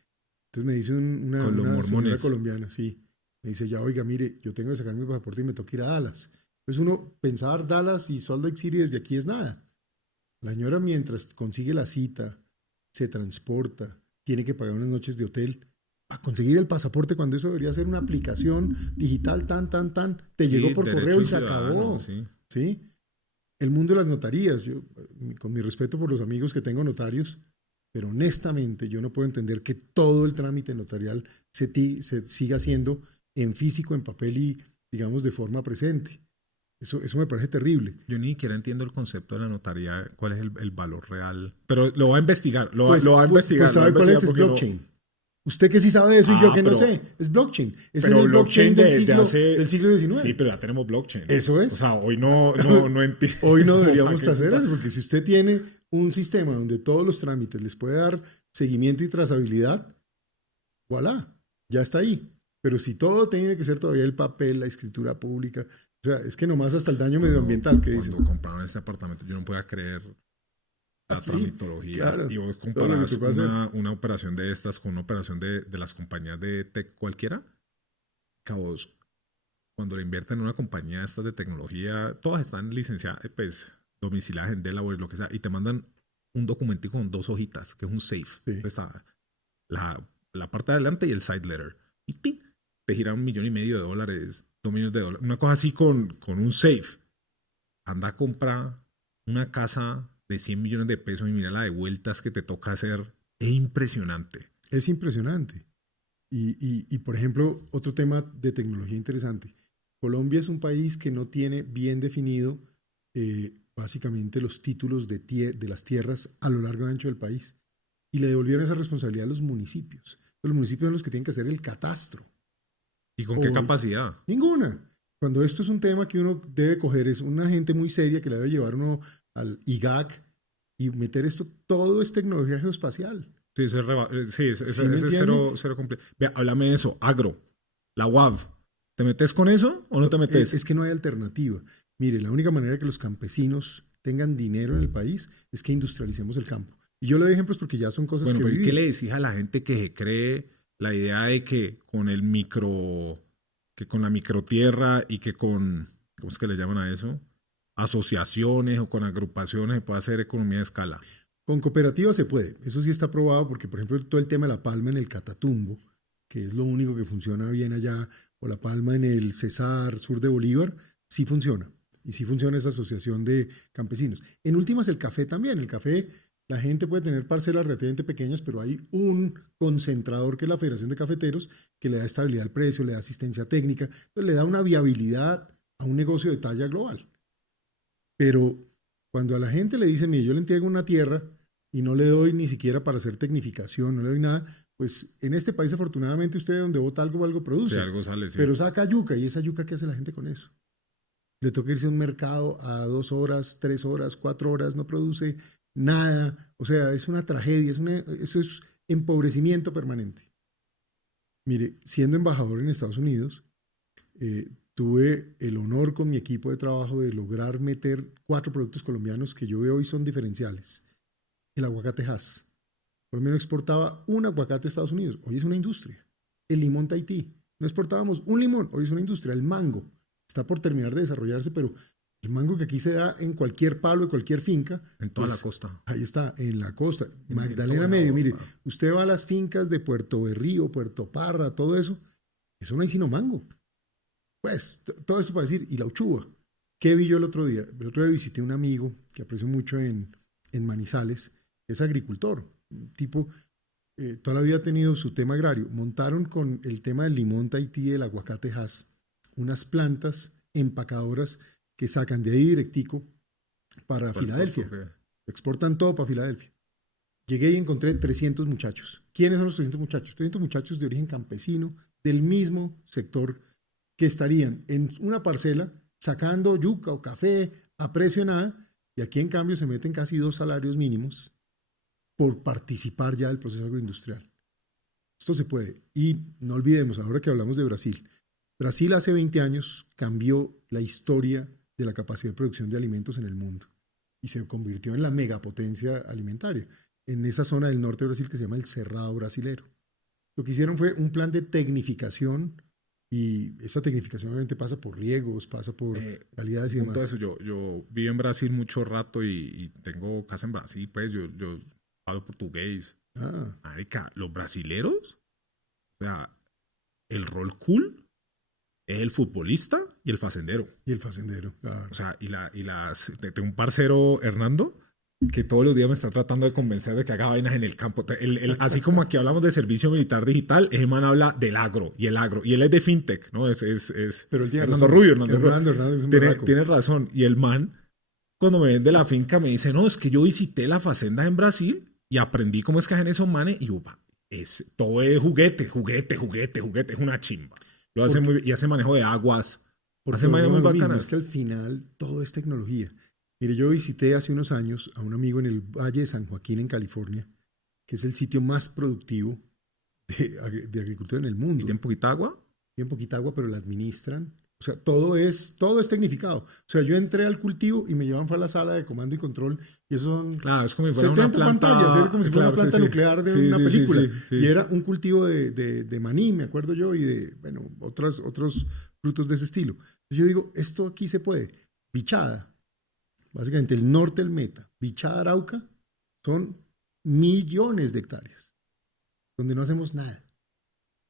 Entonces me dice una señora colombiana, sí. Me dice, ya, oiga, mire, yo tengo que sacar mi pasaporte y me toca ir a Dallas. Entonces uno pensar Dallas y Salt Lake City desde aquí es nada. La señora mientras consigue la cita, se transporta, tiene que pagar unas noches de hotel. Para conseguir el pasaporte, cuando eso debería ser una aplicación digital, te llegó por correo y se acabó. ¿Sí? El mundo de las notarías, yo, con mi respeto por los amigos que tengo notarios, pero honestamente yo no puedo entender que todo el trámite notarial se siga haciendo en físico, en papel y, digamos, de forma presente. Eso me parece terrible. Yo ni siquiera entiendo el concepto de la notaría, cuál es el valor real. Pero lo va a investigar, Pues ¿sabe cuál es? Es blockchain. No... Usted que sí sabe de eso y yo que no sé. Es blockchain. Es el blockchain del siglo XIX. Sí, pero ya tenemos blockchain. Eso es. O sea, hoy no entiendo. Hoy no deberíamos hacer eso, porque si usted tiene un sistema donde todos los trámites les puede dar seguimiento y trazabilidad, voilà, ya está ahí. Pero si todo tiene que ser todavía el papel, la escritura pública, o sea, es que nomás hasta el daño medioambiental que dicen. Cuando compraron este apartamento yo no podía creer la tramitología. Claro, y vos comparás una operación de estas con una operación de las compañías de tech cualquiera, que vos, cuando le invierten en una compañía de estas de tecnología, todas están licenciadas, pues, domiciliadas en Delaware, lo que sea, y te mandan un documentico con 2 hojitas, que es un safe. Sí. Está la parte de adelante y el side letter. Y te giran $1.5 million, $2 millones. Una cosa así con un safe. Anda a comprar una casa de 100 millones de pesos y mira la de vueltas que te toca hacer. Es impresionante. Es impresionante. Y por ejemplo, otro tema de tecnología interesante. Colombia es un país que no tiene bien definido básicamente los títulos de las tierras a lo largo y ancho del país. Y le devolvieron esa responsabilidad a los municipios. Los municipios son los que tienen que hacer el catastro. ¿Y con qué capacidad? Ninguna. Cuando esto es un tema que uno debe coger, es una gente muy seria que le debe llevar uno al IGAC y meter esto, todo es tecnología geoespacial. Sí, ese es cero completo. Vea, háblame de eso, agro, la UAV. ¿Te metes con eso o no te metes? Es que no hay alternativa. Mire, la única manera de que los campesinos tengan dinero en el país es que industrialicemos el campo. Y yo le doy ejemplos porque ya son cosas que viví. ¿Qué le decís a la gente que se cree la idea de que con la microtierra y que con, ¿cómo es que le llaman a eso? Asociaciones o con agrupaciones se puede hacer economía de escala? Con cooperativas se puede. Eso sí está probado porque, por ejemplo, todo el tema de la palma en el Catatumbo, que es lo único que funciona bien allá, o la palma en el Cesar, sur de Bolívar, sí funciona. Y sí funciona esa asociación de campesinos. En últimas, el café también. El café, la gente puede tener parcelas relativamente pequeñas, pero hay un concentrador que es la Federación de Cafeteros que le da estabilidad al precio, le da asistencia técnica, entonces le da una viabilidad a un negocio de talla global. Pero cuando a la gente le dicen, mire, yo le entrego una tierra y no le doy ni siquiera para hacer tecnificación, no le doy nada, pues en este país afortunadamente usted donde bota algo produce. Sí, algo sale, sí. Pero saca yuca, y esa yuca, ¿qué hace la gente con eso? Le toca irse a un mercado a 2 horas, 3 horas, 4 horas, no produce nada. O sea, es una tragedia, eso es empobrecimiento permanente. Mire, siendo embajador en Estados Unidos, tuve el honor con mi equipo de trabajo de lograr meter 4 productos colombianos que yo veo hoy son diferenciales. El aguacate Hass. Colombia no exportaba un aguacate a Estados Unidos, hoy es una industria. El limón Tahití, no exportábamos un limón, hoy es una industria. El mango está por terminar de desarrollarse, pero el mango que aquí se da en cualquier palo de cualquier finca. En toda la costa. Ahí está, en la costa. Magdalena Medio, mire, usted va a las fincas de Puerto Berrío, Puerto Parra, todo eso no hay sino mango. Pues, todo esto para decir, y la uchuva. ¿Qué vi yo el otro día? El otro día visité un amigo que aprecio mucho en Manizales, que es agricultor, un tipo, toda la vida ha tenido su tema agrario. Montaron con el tema del limón Tahití, del aguacate Hass, unas plantas empacadoras que sacan de ahí directico para Filadelfia. Exportan todo para Filadelfia. Llegué y encontré 300 muchachos. ¿Quiénes son los 300 muchachos? 300 muchachos de origen campesino, del mismo sector, que estarían en una parcela sacando yuca o café a precio de nada, y aquí en cambio se meten casi 2 salarios mínimos por participar ya del proceso agroindustrial. Esto se puede. Y no olvidemos, ahora que hablamos de Brasil, Brasil hace 20 años cambió la historia de la capacidad de producción de alimentos en el mundo y se convirtió en la megapotencia alimentaria en esa zona del norte de Brasil que se llama el Cerrado Brasilero. Lo que hicieron fue un plan de tecnificación, y esa tecnificación obviamente pasa por riegos, pasa por calidades y demás. Entonces, yo viví en Brasil mucho rato y tengo casa en Brasil, pues yo hablo portugués. Marica, los brasileros, o sea, el rol cool es el futbolista y el facendero. Y el facendero, claro. O sea, tengo un parcero, Hernando, que todos los días me está tratando de convencer de que haga vainas en el campo. Así como aquí hablamos de servicio militar digital, ese man habla del agro, y él es de fintech, ¿no? Pero él tiene Hernando razón. Rubio. Hernando es un tiene razón. Y el man, cuando me ven de la finca, me dice, no, es que yo visité la fazenda en Brasil y aprendí cómo es que hacen esos manes, y todo es juguete, es una chimba. Lo hace muy bien, y hace manejo de aguas. Hace manejo muy bacano. Es que al final todo es tecnología. Mire, yo visité hace unos años a un amigo en el Valle de San Joaquín, en California, que es el sitio más productivo de agricultura en el mundo. ¿Y tiene poquita agua? Tiene poquita agua, pero la administran. O sea, todo es tecnificado. O sea, yo entré al cultivo y me llevan a la sala de comando y control, y eso son claro, es como si fuera 70 una planta, pantallas, era como si fuera una planta nuclear de una película. Y era un cultivo de maní, me acuerdo yo, y de, bueno, otros frutos de ese estilo. Entonces yo digo, esto aquí se puede. Bichada, básicamente el norte del Meta, Bichada, Arauca, son millones de hectáreas, donde no hacemos nada.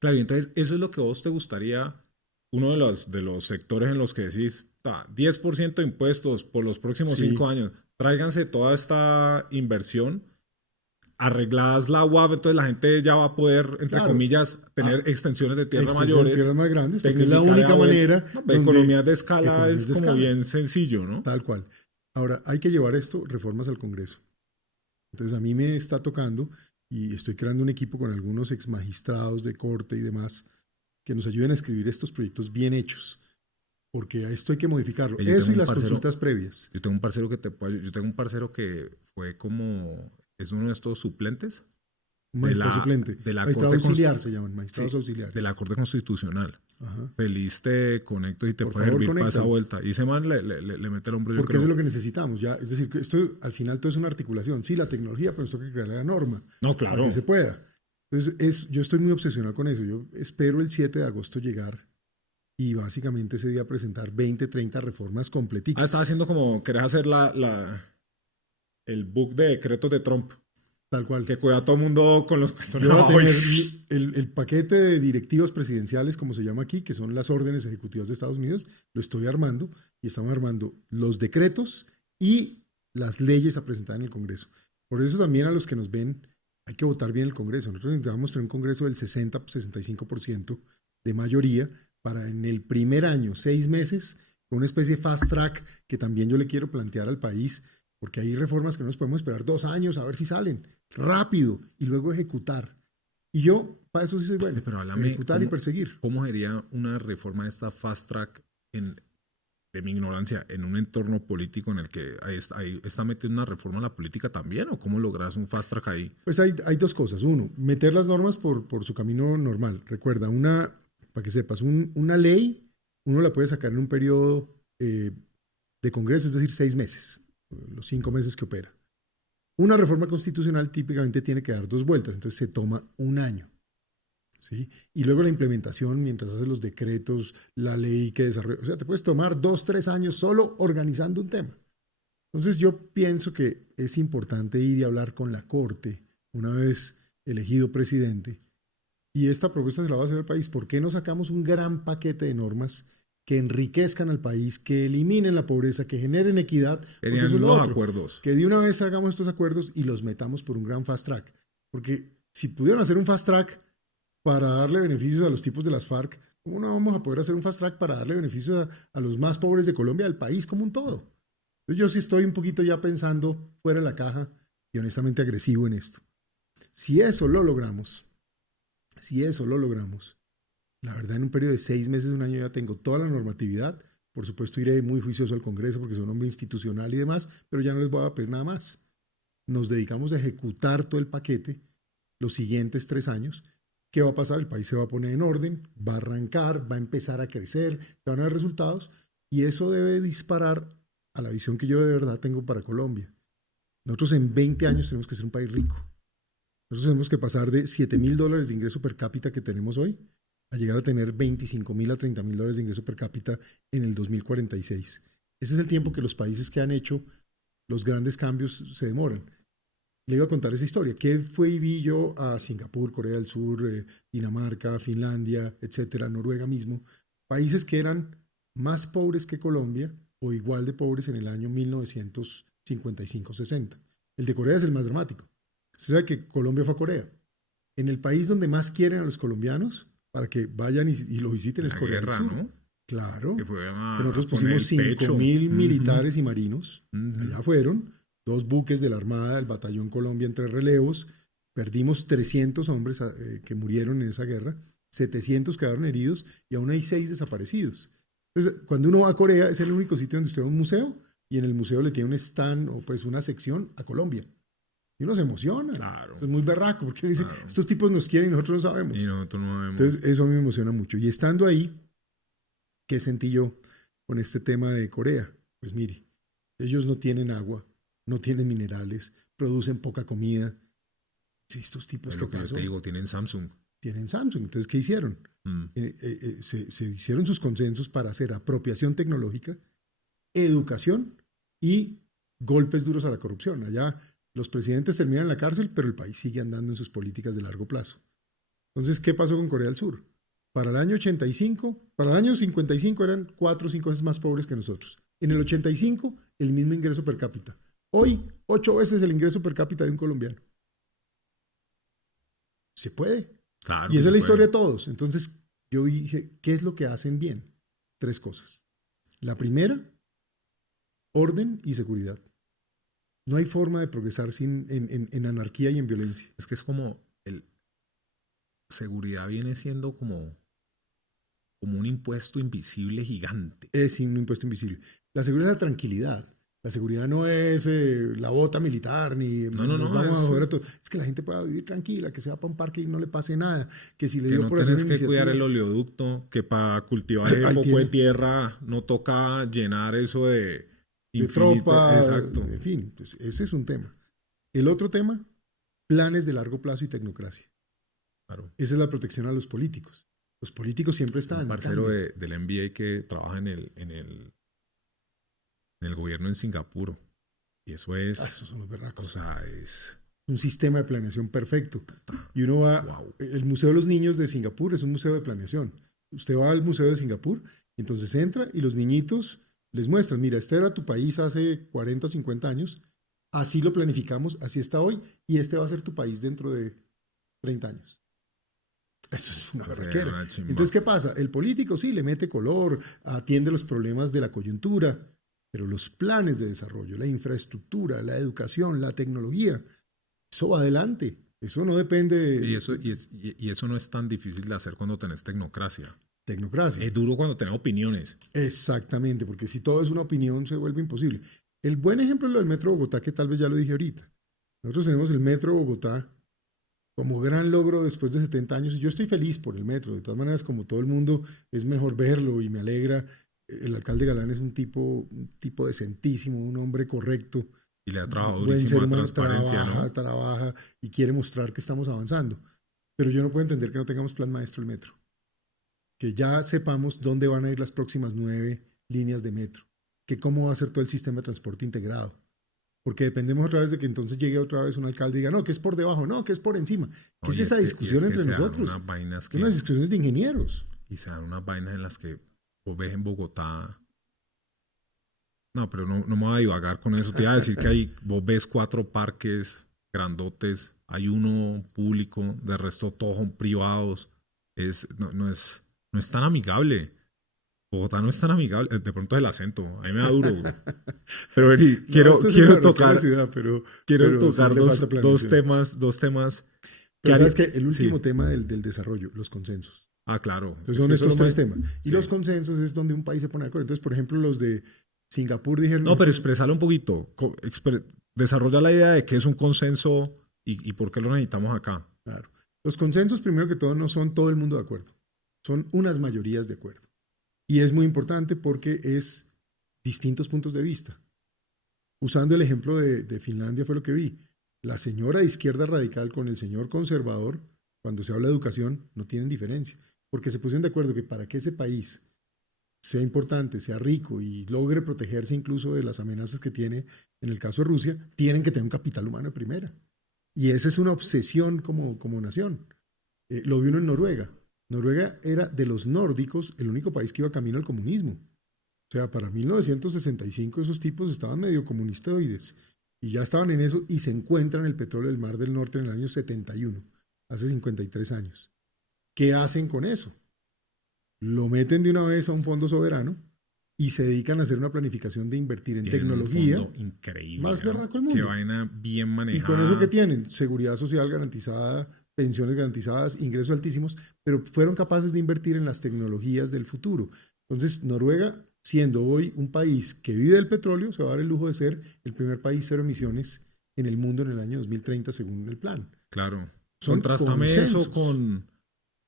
Claro, y entonces eso es lo que vos te gustaría, uno de los sectores en los que decís, 10% de impuestos por los próximos 5 años, tráiganse toda esta inversión, arregladas la UAV, entonces la gente ya va a poder, entre comillas, tener extensiones de tierra mayores. Tierras más grandes, porque es la única manera. De economía de escala es como bien sencillo, ¿no? Tal cual. Ahora, hay que llevar reformas al Congreso. Entonces, a mí me está tocando, y estoy creando un equipo con algunos exmagistrados de corte y demás, que nos ayuden a escribir estos proyectos bien hechos, porque a esto hay que modificarlo. Eso y las consultas previas. Yo tengo un parcero que fue como, es uno de estos suplentes. Magistrado suplente. Magistrado auxiliar se llaman, magistrados auxiliares. De la Corte Constitucional. Ajá. Feliz te conecto y te puede servir para esa vuelta. Y ese man le mete el hombro. Porque eso es lo que necesitamos. Ya, es decir, que esto al final todo es una articulación. Sí, la tecnología, pero esto hay que crear la norma. No, claro. Para que se pueda. Entonces, yo estoy muy obsesionado con eso. Yo espero el 7 de agosto llegar y básicamente ese día presentar 20, 30 reformas completicas. Estaba haciendo como, querés hacer el book de decretos de Trump. Tal cual. Que cuida a todo el mundo con los calzones abajo. Voy a tener el paquete de directivas presidenciales, como se llama aquí, que son las órdenes ejecutivas de Estados Unidos, lo estoy armando, y estamos armando los decretos y las leyes a presentar en el Congreso. Por eso también a los que nos ven, hay que votar bien el Congreso. Nosotros necesitamos tener un Congreso del 60-65% de mayoría para en el primer año, 6 meses, con una especie de fast track que también yo le quiero plantear al país, porque hay reformas que no nos podemos esperar 2 años a ver si salen rápido y luego ejecutar. Y yo, para eso sí soy bueno, pero háblame, ejecutar y perseguir. ¿Cómo sería una reforma de esta fast track, de mi ignorancia, en un entorno político en el que ahí está metiendo una reforma a la política también? ¿O cómo logras un fast track ahí? Pues hay 2 cosas. Uno, meter las normas por su camino normal. Recuerda, para que sepas, una ley uno la puede sacar en un periodo de Congreso, es decir, 6 meses, los 5 meses que opera. Una reforma constitucional típicamente tiene que dar 2 vueltas, entonces se toma un año. ¿Sí? Y luego la implementación, mientras haces los decretos, la ley que desarrolla, o sea, te puedes tomar 2, 3 años solo organizando un tema. Entonces yo pienso que es importante ir y hablar con la Corte una vez elegido presidente, y esta propuesta se la va a hacer al país. ¿Por qué no sacamos un gran paquete de normas que enriquezcan al país, que eliminen la pobreza, que generen equidad? Serían eso es lo los otro, acuerdos. que de una vez hagamos estos acuerdos y los metamos por un gran fast track. Porque si pudieran hacer un fast track para darle beneficios a los tipos de las FARC, ¿cómo no vamos a poder hacer un fast track para darle beneficios a los más pobres de Colombia, al país como un todo? Entonces yo sí estoy un poquito ya pensando fuera de la caja y honestamente agresivo en esto. Si eso lo logramos, la verdad en un periodo de 6 meses, un año ya tengo toda la normatividad. Por supuesto iré muy juicioso al Congreso porque soy un hombre institucional y demás, pero ya no les voy a pedir nada más. Nos dedicamos a ejecutar todo el paquete los siguientes 3 años. ¿Qué va a pasar? El país se va a poner en orden, va a arrancar, va a empezar a crecer, se van a dar resultados, y eso debe disparar a la visión que yo de verdad tengo para Colombia. Nosotros en 20 años tenemos que ser un país rico. Nosotros tenemos que pasar de $7.000 de ingreso per cápita que tenemos hoy a llegar a tener $25.000 a $30.000 de ingreso per cápita en el 2046. Ese es el tiempo que los países que han hecho los grandes cambios se demoran. Le iba a contar esa historia. ¿Qué fue y vi yo a Singapur, Corea del Sur, Dinamarca, Finlandia, etcétera, Noruega mismo? Países que eran más pobres que Colombia o igual de pobres en el año 1955-60. El de Corea es el más dramático. Usted sabe que Colombia fue a Corea. En el país donde más quieren a los colombianos para que vayan y lo visiten es Corea del Sur. ¿No? Claro. Que nosotros pusimos 5.000 militares y marinos. Allá fueron 2 buques de la Armada del Batallón Colombia entre relevos. Perdimos 300 hombres que murieron en esa guerra. 700 quedaron heridos y aún hay 6 desaparecidos. Entonces, cuando uno va a Corea, es el único sitio donde usted va a un museo y en el museo le tiene un stand o pues una sección a Colombia. Y uno se emociona. Claro. Es muy berraco porque uno dice, claro, estos tipos nos quieren y nosotros no sabemos. Y nosotros no sabemos. Entonces, eso a mí me emociona mucho. Y estando ahí, ¿qué sentí yo con este tema de Corea? Pues mire, ellos no tienen agua, no tienen minerales, producen poca comida. Sí, estos tipos que pasó. Te digo, tienen Samsung. Tienen Samsung. Entonces, ¿qué hicieron? Se hicieron sus consensos para hacer apropiación tecnológica, educación y golpes duros a la corrupción. Allá los presidentes terminan en la cárcel, pero el país sigue andando en sus políticas de largo plazo. Entonces, ¿qué pasó con Corea del Sur? Para el año 55 eran 4 o 5 veces más pobres que nosotros. En el 85, el mismo ingreso per cápita. Hoy, 8 veces el ingreso per cápita de un colombiano. Se puede. Claro, y esa es la historia de todos. Entonces, yo dije, ¿qué es lo que hacen bien? 3 cosas. La primera, orden y seguridad. No hay forma de progresar en anarquía y en violencia. Es que es como seguridad viene siendo como un impuesto invisible gigante. Es un impuesto invisible. La seguridad es la tranquilidad. La seguridad no es la bota militar, ni nos vamos a joder a todos. Es que la gente pueda vivir tranquila, que se va para un parque y no le pase nada. Que si le dio no por hacer una iniciativa, que cuidar el oleoducto, que para cultivar el poco de tierra no toca llenar eso de tropa. Exacto. En fin, pues ese es un tema. El otro tema, planes de largo plazo y tecnocracia. Claro. Esa es la protección a los políticos. Los políticos siempre están. Un parcero del MBA que trabaja en el gobierno en Singapur. Y eso es... Eso son los berracos. O sea, es... un sistema de planeación perfecto. Y uno va... Wow. El Museo de los Niños de Singapur es un museo de planeación. Usted va al Museo de Singapur, entonces entra y los niñitos les muestran, mira, este era tu país hace 40 o 50 años, así lo planificamos, así está hoy, y este va a ser tu país dentro de 30 años. Eso es una berraquera. Entonces, ¿qué pasa? El político sí le mete color, atiende los problemas de la coyuntura, pero los planes de desarrollo, la infraestructura, la educación, la tecnología, eso va adelante. Eso no depende de... Y eso no es tan difícil de hacer cuando tenés tecnocracia. Tecnocracia. Es duro cuando tenés opiniones. Exactamente, porque si todo es una opinión se vuelve imposible. El buen ejemplo es lo del Metro de Bogotá, que tal vez ya lo dije ahorita. Nosotros tenemos el Metro de Bogotá como gran logro después de 70 años, y yo estoy feliz por el metro. De todas maneras, como todo el mundo, es mejor verlo y me alegra. El alcalde Galán es un tipo decentísimo, un hombre correcto. Y le ha trabajado buen ser durísimo a humano, transparencia, ¿no? trabaja y quiere mostrar que estamos avanzando. Pero yo no puedo entender que no tengamos plan maestro del metro. Que ya sepamos dónde van a ir las próximas 9 líneas de metro. Que cómo va a ser todo el sistema de transporte integrado. Porque dependemos otra vez de que entonces llegue otra vez un alcalde y diga, no, que es por debajo, no, que es por encima. ¿Qué es esa discusión entre nosotros? Son unas discusiones de ingenieros. Y se dan unas vainas en las que vos ves en Bogotá. No, pero no me voy a divagar con eso. Te iba a decir que vos ves 4 parques grandotes, hay uno público, de resto todos son privados. No es tan amigable. Bogotá no es tan amigable. De pronto es el acento. A mí me da duro, bro. Pero Eri, quiero tocar dos temas. Pero sabes que el último tema del desarrollo, los consensos. Ah, claro. Entonces son estos 3 temas. Y los consensos es donde un país se pone de acuerdo. Entonces, por ejemplo, los de Singapur dijeron... No, pero expresarlo un poquito. Desarrolla la idea de qué es un consenso y por qué lo necesitamos acá. Claro. Los consensos, primero que todo, no son todo el mundo de acuerdo. Son unas mayorías de acuerdo. Y es muy importante porque es distintos puntos de vista. Usando el ejemplo de Finlandia fue lo que vi. La señora de izquierda radical con el señor conservador, cuando se habla de educación, no tienen diferencia. Porque se pusieron de acuerdo que para que ese país sea importante, sea rico y logre protegerse incluso de las amenazas que tiene, en el caso de Rusia, tienen que tener un capital humano de primera. Y esa es una obsesión como nación. Lo vi uno en Noruega. Noruega era de los nórdicos el único país que iba camino al comunismo. O sea, para 1965 esos tipos estaban medio comunistoides y ya estaban en eso y se encuentran el petróleo del Mar del Norte en el año 71, hace 53 años. ¿Qué hacen con eso? Lo meten de una vez a un fondo soberano y se dedican a hacer una planificación de invertir en tecnología. Un fondo increíble, más berraco del mundo. Qué vaina bien manejada. ¿Y con eso qué tienen? Seguridad social garantizada, pensiones garantizadas, ingresos altísimos, pero fueron capaces de invertir en las tecnologías del futuro. Entonces, Noruega, siendo hoy un país que vive del petróleo, se va a dar el lujo de ser el primer país cero emisiones en el mundo en el año 2030, según el plan. Claro. Contrastame eso con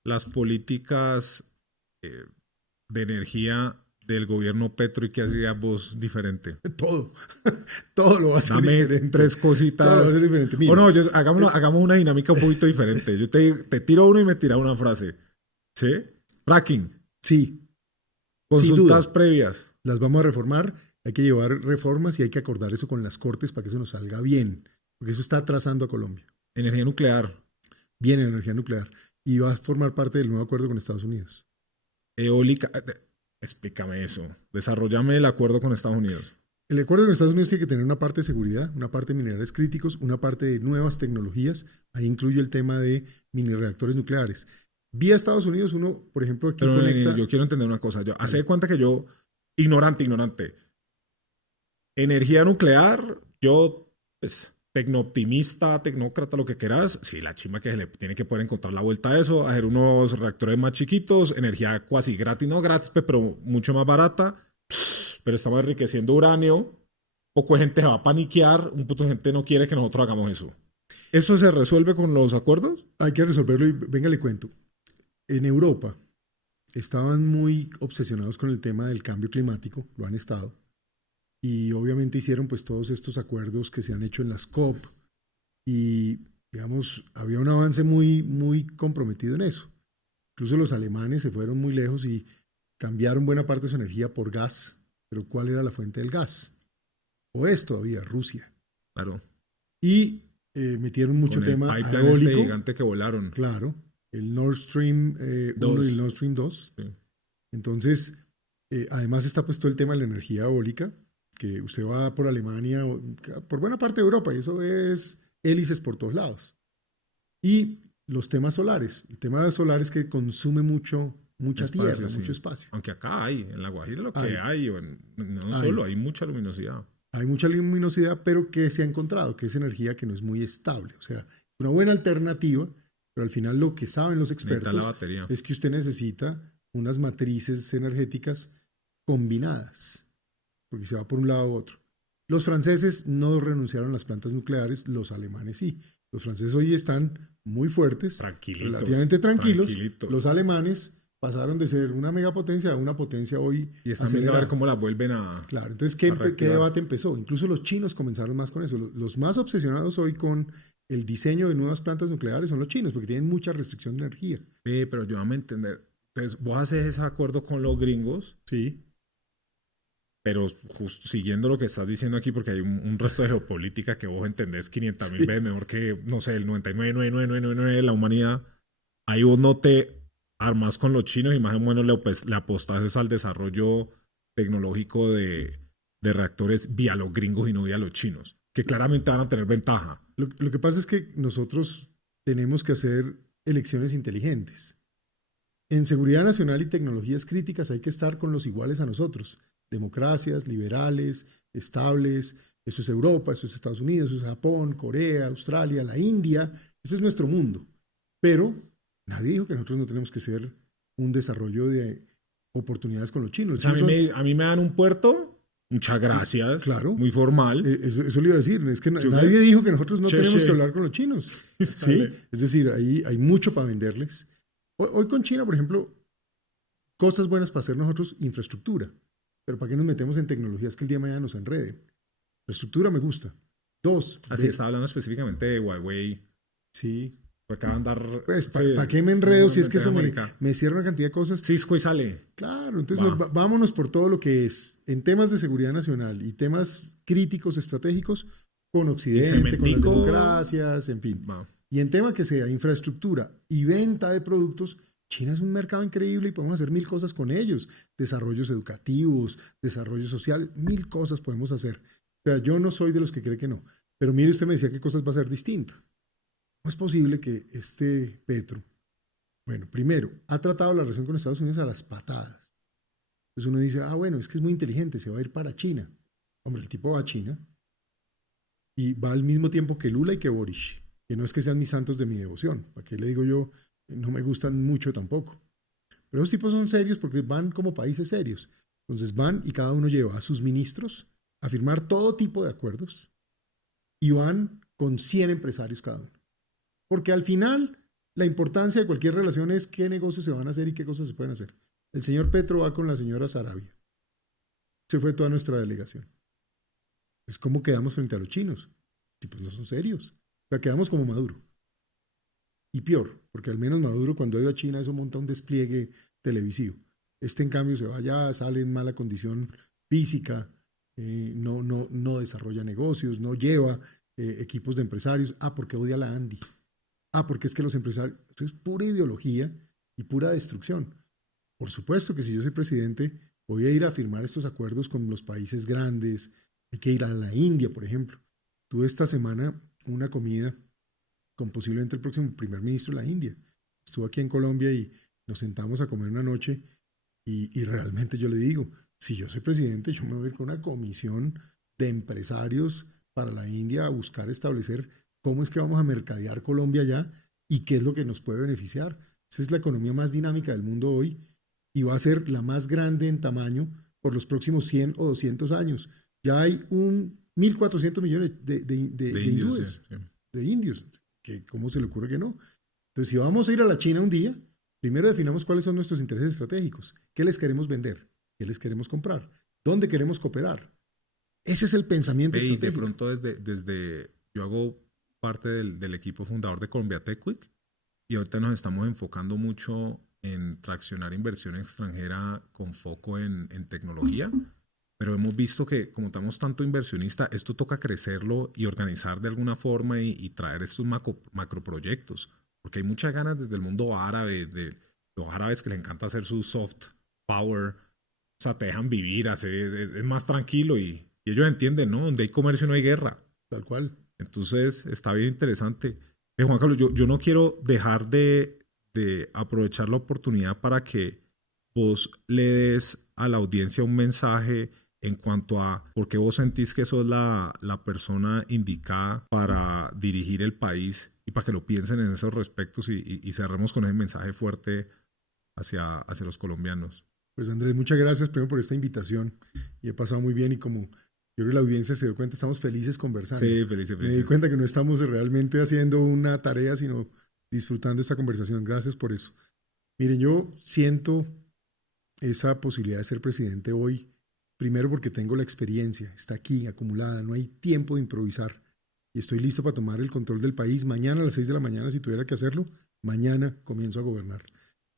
las políticas de energía del gobierno Petro y qué haría vos diferente. Todo lo va a ser diferente. Dame 3 cositas. Todo lo va a ser diferente. Mira, hagamos una dinámica un poquito diferente. Yo te tiro uno y me tiras una frase. ¿Sí? Fracking. Sí. Consultas previas. Las vamos a reformar. Hay que llevar reformas y hay que acordar eso con las cortes para que eso nos salga bien. Porque eso está atrasando a Colombia. Energía nuclear. Viene energía nuclear. Y va a formar parte del nuevo acuerdo con Estados Unidos. Eólica. Explícame eso. Desarrollame el acuerdo con Estados Unidos. El acuerdo con Estados Unidos tiene que tener una parte de seguridad, una parte de minerales críticos, una parte de nuevas tecnologías. Ahí incluye el tema de mini reactores nucleares. Vía Estados Unidos, uno, por ejemplo, aquí pero conecta... Yo quiero entender una cosa. Hace de cuenta que yo, ignorante. Energía nuclear, yo, pues, tecnooptimista, tecnócrata, lo que quieras. Sí, la chimba que se le tiene que poder encontrar la vuelta a eso, hacer unos reactores más chiquitos, energía casi gratis, no gratis, pero mucho más barata. Pero estamos enriqueciendo uranio. Poco de gente se va a paniquear, un puto de gente no quiere que nosotros hagamos eso. ¿Eso se resuelve con los acuerdos? Hay que resolverlo y venga, le cuento. En Europa estaban muy obsesionados con el tema del cambio climático, lo han estado. Y obviamente hicieron pues todos estos acuerdos que se han hecho en las COP y digamos había un avance muy comprometido en eso. Incluso los alemanes se fueron muy lejos y cambiaron buena parte de su energía por gas. Pero ¿cuál era la fuente del gas? O es todavía Rusia. Claro. Y metieron mucho tema eólico. Este gigante que volaron. Claro. El Nord Stream 1 y el Nord Stream 2. Sí. Entonces, además está puesto el tema de la energía eólica, que usted va por Alemania, por buena parte de Europa, y eso es hélices por todos lados. Y los temas solares. El tema de los solares que consume mucha espacio, tierra, sí. Mucho espacio. Aunque acá hay, en La Guajira lo que hay solo, hay mucha luminosidad. Hay mucha luminosidad, pero que se ha encontrado, que es energía que no es muy estable. O sea, una buena alternativa, pero al final lo que saben los expertos es que usted necesita unas matrices energéticas combinadas, porque se va por un lado u otro. Los franceses no renunciaron a las plantas nucleares, los alemanes sí. Los franceses hoy están muy fuertes, relativamente tranquilos. Los alemanes pasaron de ser una megapotencia a una potencia hoy Y están viendo a ver acelerada. cómo la vuelven a... Claro, entonces, ¿qué reactivar. debate empezó? Incluso los chinos comenzaron más con eso. Los más obsesionados hoy con el diseño de nuevas plantas nucleares son los chinos, porque tienen mucha restricción de energía. Pero ayúdame a entender. Entonces, vos haces ese acuerdo con los gringos, Sí, pero justo siguiendo lo que estás diciendo aquí, porque hay un resto de geopolítica que vos entendés 500.000 veces mejor que, no sé, el 99,99999 de la humanidad. Ahí vos no te armas con los chinos y más o menos le apostás al desarrollo tecnológico de reactores vía los gringos y no vía los chinos, que claramente van a tener ventaja. Lo que pasa es que nosotros tenemos que hacer elecciones inteligentes. En seguridad nacional y tecnologías críticas hay que estar con los iguales a nosotros. Democracias, liberales, estables. Eso es Europa, eso es Estados Unidos, eso es Japón, Corea, Australia, la India. Ese es nuestro mundo. Pero nadie dijo que nosotros no tenemos que ser un desarrollo de oportunidades con los chinos. O sea, a mí me dan un puerto, muchas gracias, claro, muy formal. Eso le iba a decir, es que nadie dijo que nosotros no tenemos que hablar con los chinos. ¿Sí? Sale. Es decir, ahí hay mucho para venderles. Hoy con China, por ejemplo, cosas buenas para hacer nosotros, infraestructura. Pero ¿para qué nos metemos en tecnologías que el día de mañana nos enreden? Infraestructura me gusta. Dos. Así estaba hablando específicamente de Huawei. Sí. Acaban de dar... Pues, sí, ¿para qué me enredo si es que eso América. me cierra una cantidad de cosas? Cisco y sale. Claro, entonces vámonos por todo lo que es en temas de seguridad nacional y temas críticos estratégicos con Occidente, con las democracias, en fin. Y en tema que sea infraestructura y venta de productos, China es un mercado increíble y podemos hacer 1000 cosas con ellos. Desarrollos educativos, desarrollo social, 1000 cosas podemos hacer. O sea, yo no soy de los que cree que no. Pero mire, usted me decía qué cosas va a ser distinto. ¿Cómo es posible que este Petro, bueno, primero, ha tratado la relación con Estados Unidos a las patadas? Entonces uno dice, bueno, es que es muy inteligente, se va a ir para China. Hombre, el tipo va a China y va al mismo tiempo que Lula y que Boric, que no es que sean mis santos de mi devoción. ¿Para qué le digo yo? No me gustan mucho tampoco. Pero esos tipos son serios porque van como países serios. Entonces van y cada uno lleva a sus ministros a firmar todo tipo de acuerdos y van con 100 empresarios cada uno. Porque al final la importancia de cualquier relación es qué negocios se van a hacer y qué cosas se pueden hacer. El señor Petro va con la señora Sarabia. Se fue toda nuestra delegación. Es como quedamos frente a los chinos. Tipos no son serios. O sea, quedamos como Maduro. Y peor, porque al menos Maduro cuando ha ido a China eso monta un despliegue televisivo. Este en cambio se va allá, sale en mala condición física, no desarrolla negocios, no lleva equipos de empresarios. Porque odia a la Andy. Porque es que los empresarios, eso es pura ideología y pura destrucción. Por supuesto que si yo soy presidente, voy a ir a firmar estos acuerdos con los países grandes. Hay que ir a la India, por ejemplo. Tuve esta semana una comida con posiblemente el próximo primer ministro de la India. Estuvo aquí en Colombia y nos sentamos a comer una noche y realmente yo le digo, si yo soy presidente, yo me voy a ir con una comisión de empresarios para la India a buscar establecer cómo es que vamos a mercadear Colombia allá y qué es lo que nos puede beneficiar. Esa es la economía más dinámica del mundo hoy y va a ser la más grande en tamaño por los próximos 100 o 200 años. Ya hay 1.400 millones de hindúes, sí. De indios. Que ¿cómo se le ocurre que no? Entonces, si vamos a ir a la China un día, primero definamos cuáles son nuestros intereses estratégicos. ¿Qué les queremos vender? ¿Qué les queremos comprar? ¿Dónde queremos cooperar? Ese es el pensamiento estratégico. Y de pronto desde yo hago parte del equipo fundador de Colombia Tech Week y ahorita nos estamos enfocando mucho en traccionar inversión extranjera con foco en tecnología. Pero hemos visto que como estamos tanto inversionista, esto toca crecerlo y organizar de alguna forma y traer estos macroproyectos. Porque hay muchas ganas desde el mundo árabe, de los árabes que les encanta hacer su soft power. O sea, te dejan vivir, es más tranquilo y ellos entienden, ¿no? Donde hay comercio no hay guerra. Tal cual. Entonces, está bien interesante. Juan Carlos, yo no quiero dejar de aprovechar la oportunidad para que vos le des a la audiencia un mensaje en cuanto a por qué vos sentís que sos la persona indicada para dirigir el país y para que lo piensen en esos respectos y cerremos con ese mensaje fuerte hacia los colombianos. Pues Andrés, muchas gracias primero por esta invitación y he pasado muy bien y como yo creo que la audiencia se dio cuenta, estamos felices conversando. Sí, felices. Me di cuenta que no estamos realmente haciendo una tarea, sino disfrutando esta conversación. Gracias por eso. Miren, yo siento esa posibilidad de ser presidente hoy, primero porque tengo la experiencia, está aquí acumulada, no hay tiempo de improvisar y estoy listo para tomar el control del país. Mañana a las 6 de la mañana, si tuviera que hacerlo, mañana comienzo a gobernar.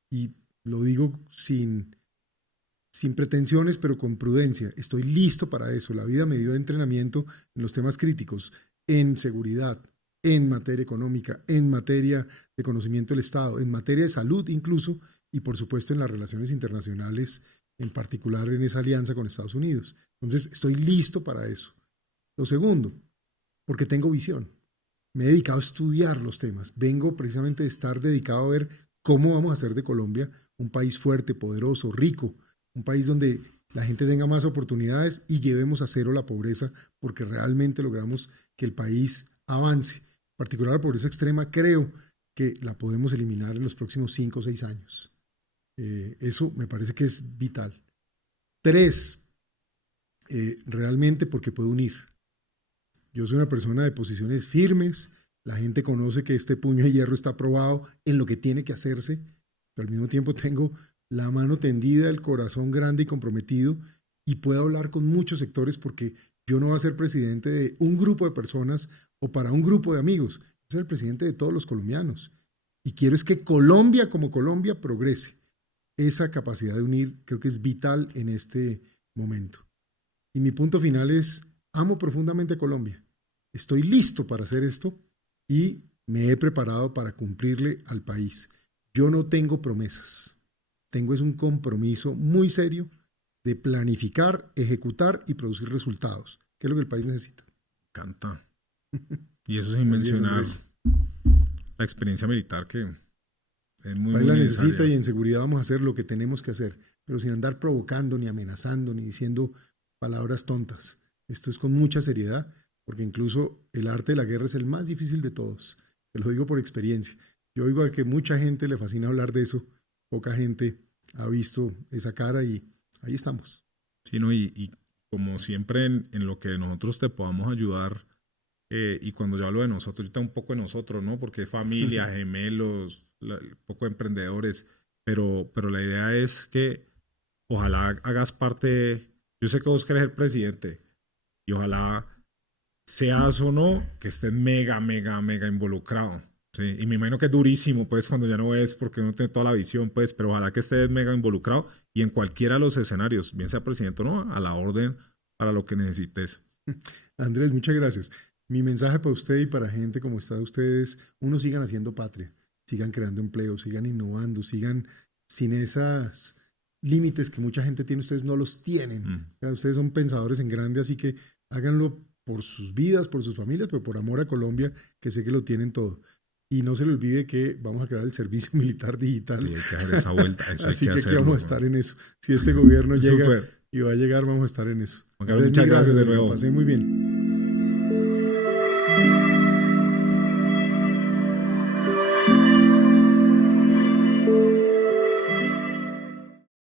Y lo digo sin pretensiones, pero con prudencia. Estoy listo para eso. La vida me dio entrenamiento en los temas críticos, en seguridad, en materia económica, en materia de conocimiento del Estado, en materia de salud incluso, y por supuesto en las relaciones internacionales, en particular en esa alianza con Estados Unidos. Entonces, estoy listo para eso. Lo segundo, porque tengo visión. Me he dedicado a estudiar los temas. Vengo precisamente de estar dedicado a ver cómo vamos a hacer de Colombia un país fuerte, poderoso, rico, un país donde la gente tenga más oportunidades y llevemos a cero la pobreza, porque realmente logramos que el país avance. En particular la pobreza extrema, creo que la podemos eliminar en los próximos 5 o 6 años. Eso me parece que es vital. 3, realmente porque puedo unir. Yo soy una persona de posiciones firmes, la gente conoce que este puño de hierro está aprobado en lo que tiene que hacerse, pero al mismo tiempo tengo la mano tendida, el corazón grande y comprometido, y puedo hablar con muchos sectores porque yo no voy a ser presidente de un grupo de personas o para un grupo de amigos, voy a ser el presidente de todos los colombianos. Y quiero es que Colombia como Colombia progrese. Esa capacidad de unir creo que es vital en este momento. Y mi punto final es, amo profundamente a Colombia. Estoy listo para hacer esto y me he preparado para cumplirle al país. Yo no tengo promesas. Tengo es un compromiso muy serio de planificar, ejecutar y producir resultados, que es lo que el país necesita. Me encanta. Y eso sin mencionar la experiencia militar que es muy, el país muy la necesaria. necesita y en seguridad vamos a hacer lo que tenemos que hacer, pero sin andar provocando, ni amenazando, ni diciendo palabras tontas. Esto es con mucha seriedad, porque incluso el arte de la guerra es el más difícil de todos. Te lo digo por experiencia. Yo oigo a que mucha gente le fascina hablar de eso, poca gente ha visto esa cara y ahí estamos. Sí, ¿no? Y como siempre en lo que nosotros te podamos ayudar, y cuando yo hablo de nosotros, ahorita un poco de nosotros, ¿no? Porque familia, gemelos, un poco de emprendedores, pero la idea es que ojalá hagas parte, yo sé que vos querés ser presidente, y ojalá seas o no, que estés mega involucrado. Sí, y me imagino que es durísimo, pues, cuando ya no ves, porque no tienes toda la visión, pues, pero ojalá que estés mega involucrado y en cualquiera de los escenarios, bien sea presidente o no, a la orden para lo que necesites. Andrés, muchas gracias. Mi mensaje para usted y para gente como está ustedes, uno, sigan haciendo patria, sigan creando empleo, sigan innovando, sigan sin esos límites que mucha gente tiene, ustedes no los tienen. O sea, ustedes son pensadores en grande, así que háganlo por sus vidas, por sus familias, pero por amor a Colombia, que sé que lo tienen todo. Y no se le olvide que vamos a crear el servicio militar digital. Y hay que hacer esa vuelta. Eso así hay que aquí vamos a estar en eso. Si este gobierno llega y va a llegar, vamos a estar en eso. Juan Carlos, muchas gracias de nuevo. Lo pasé muy bien.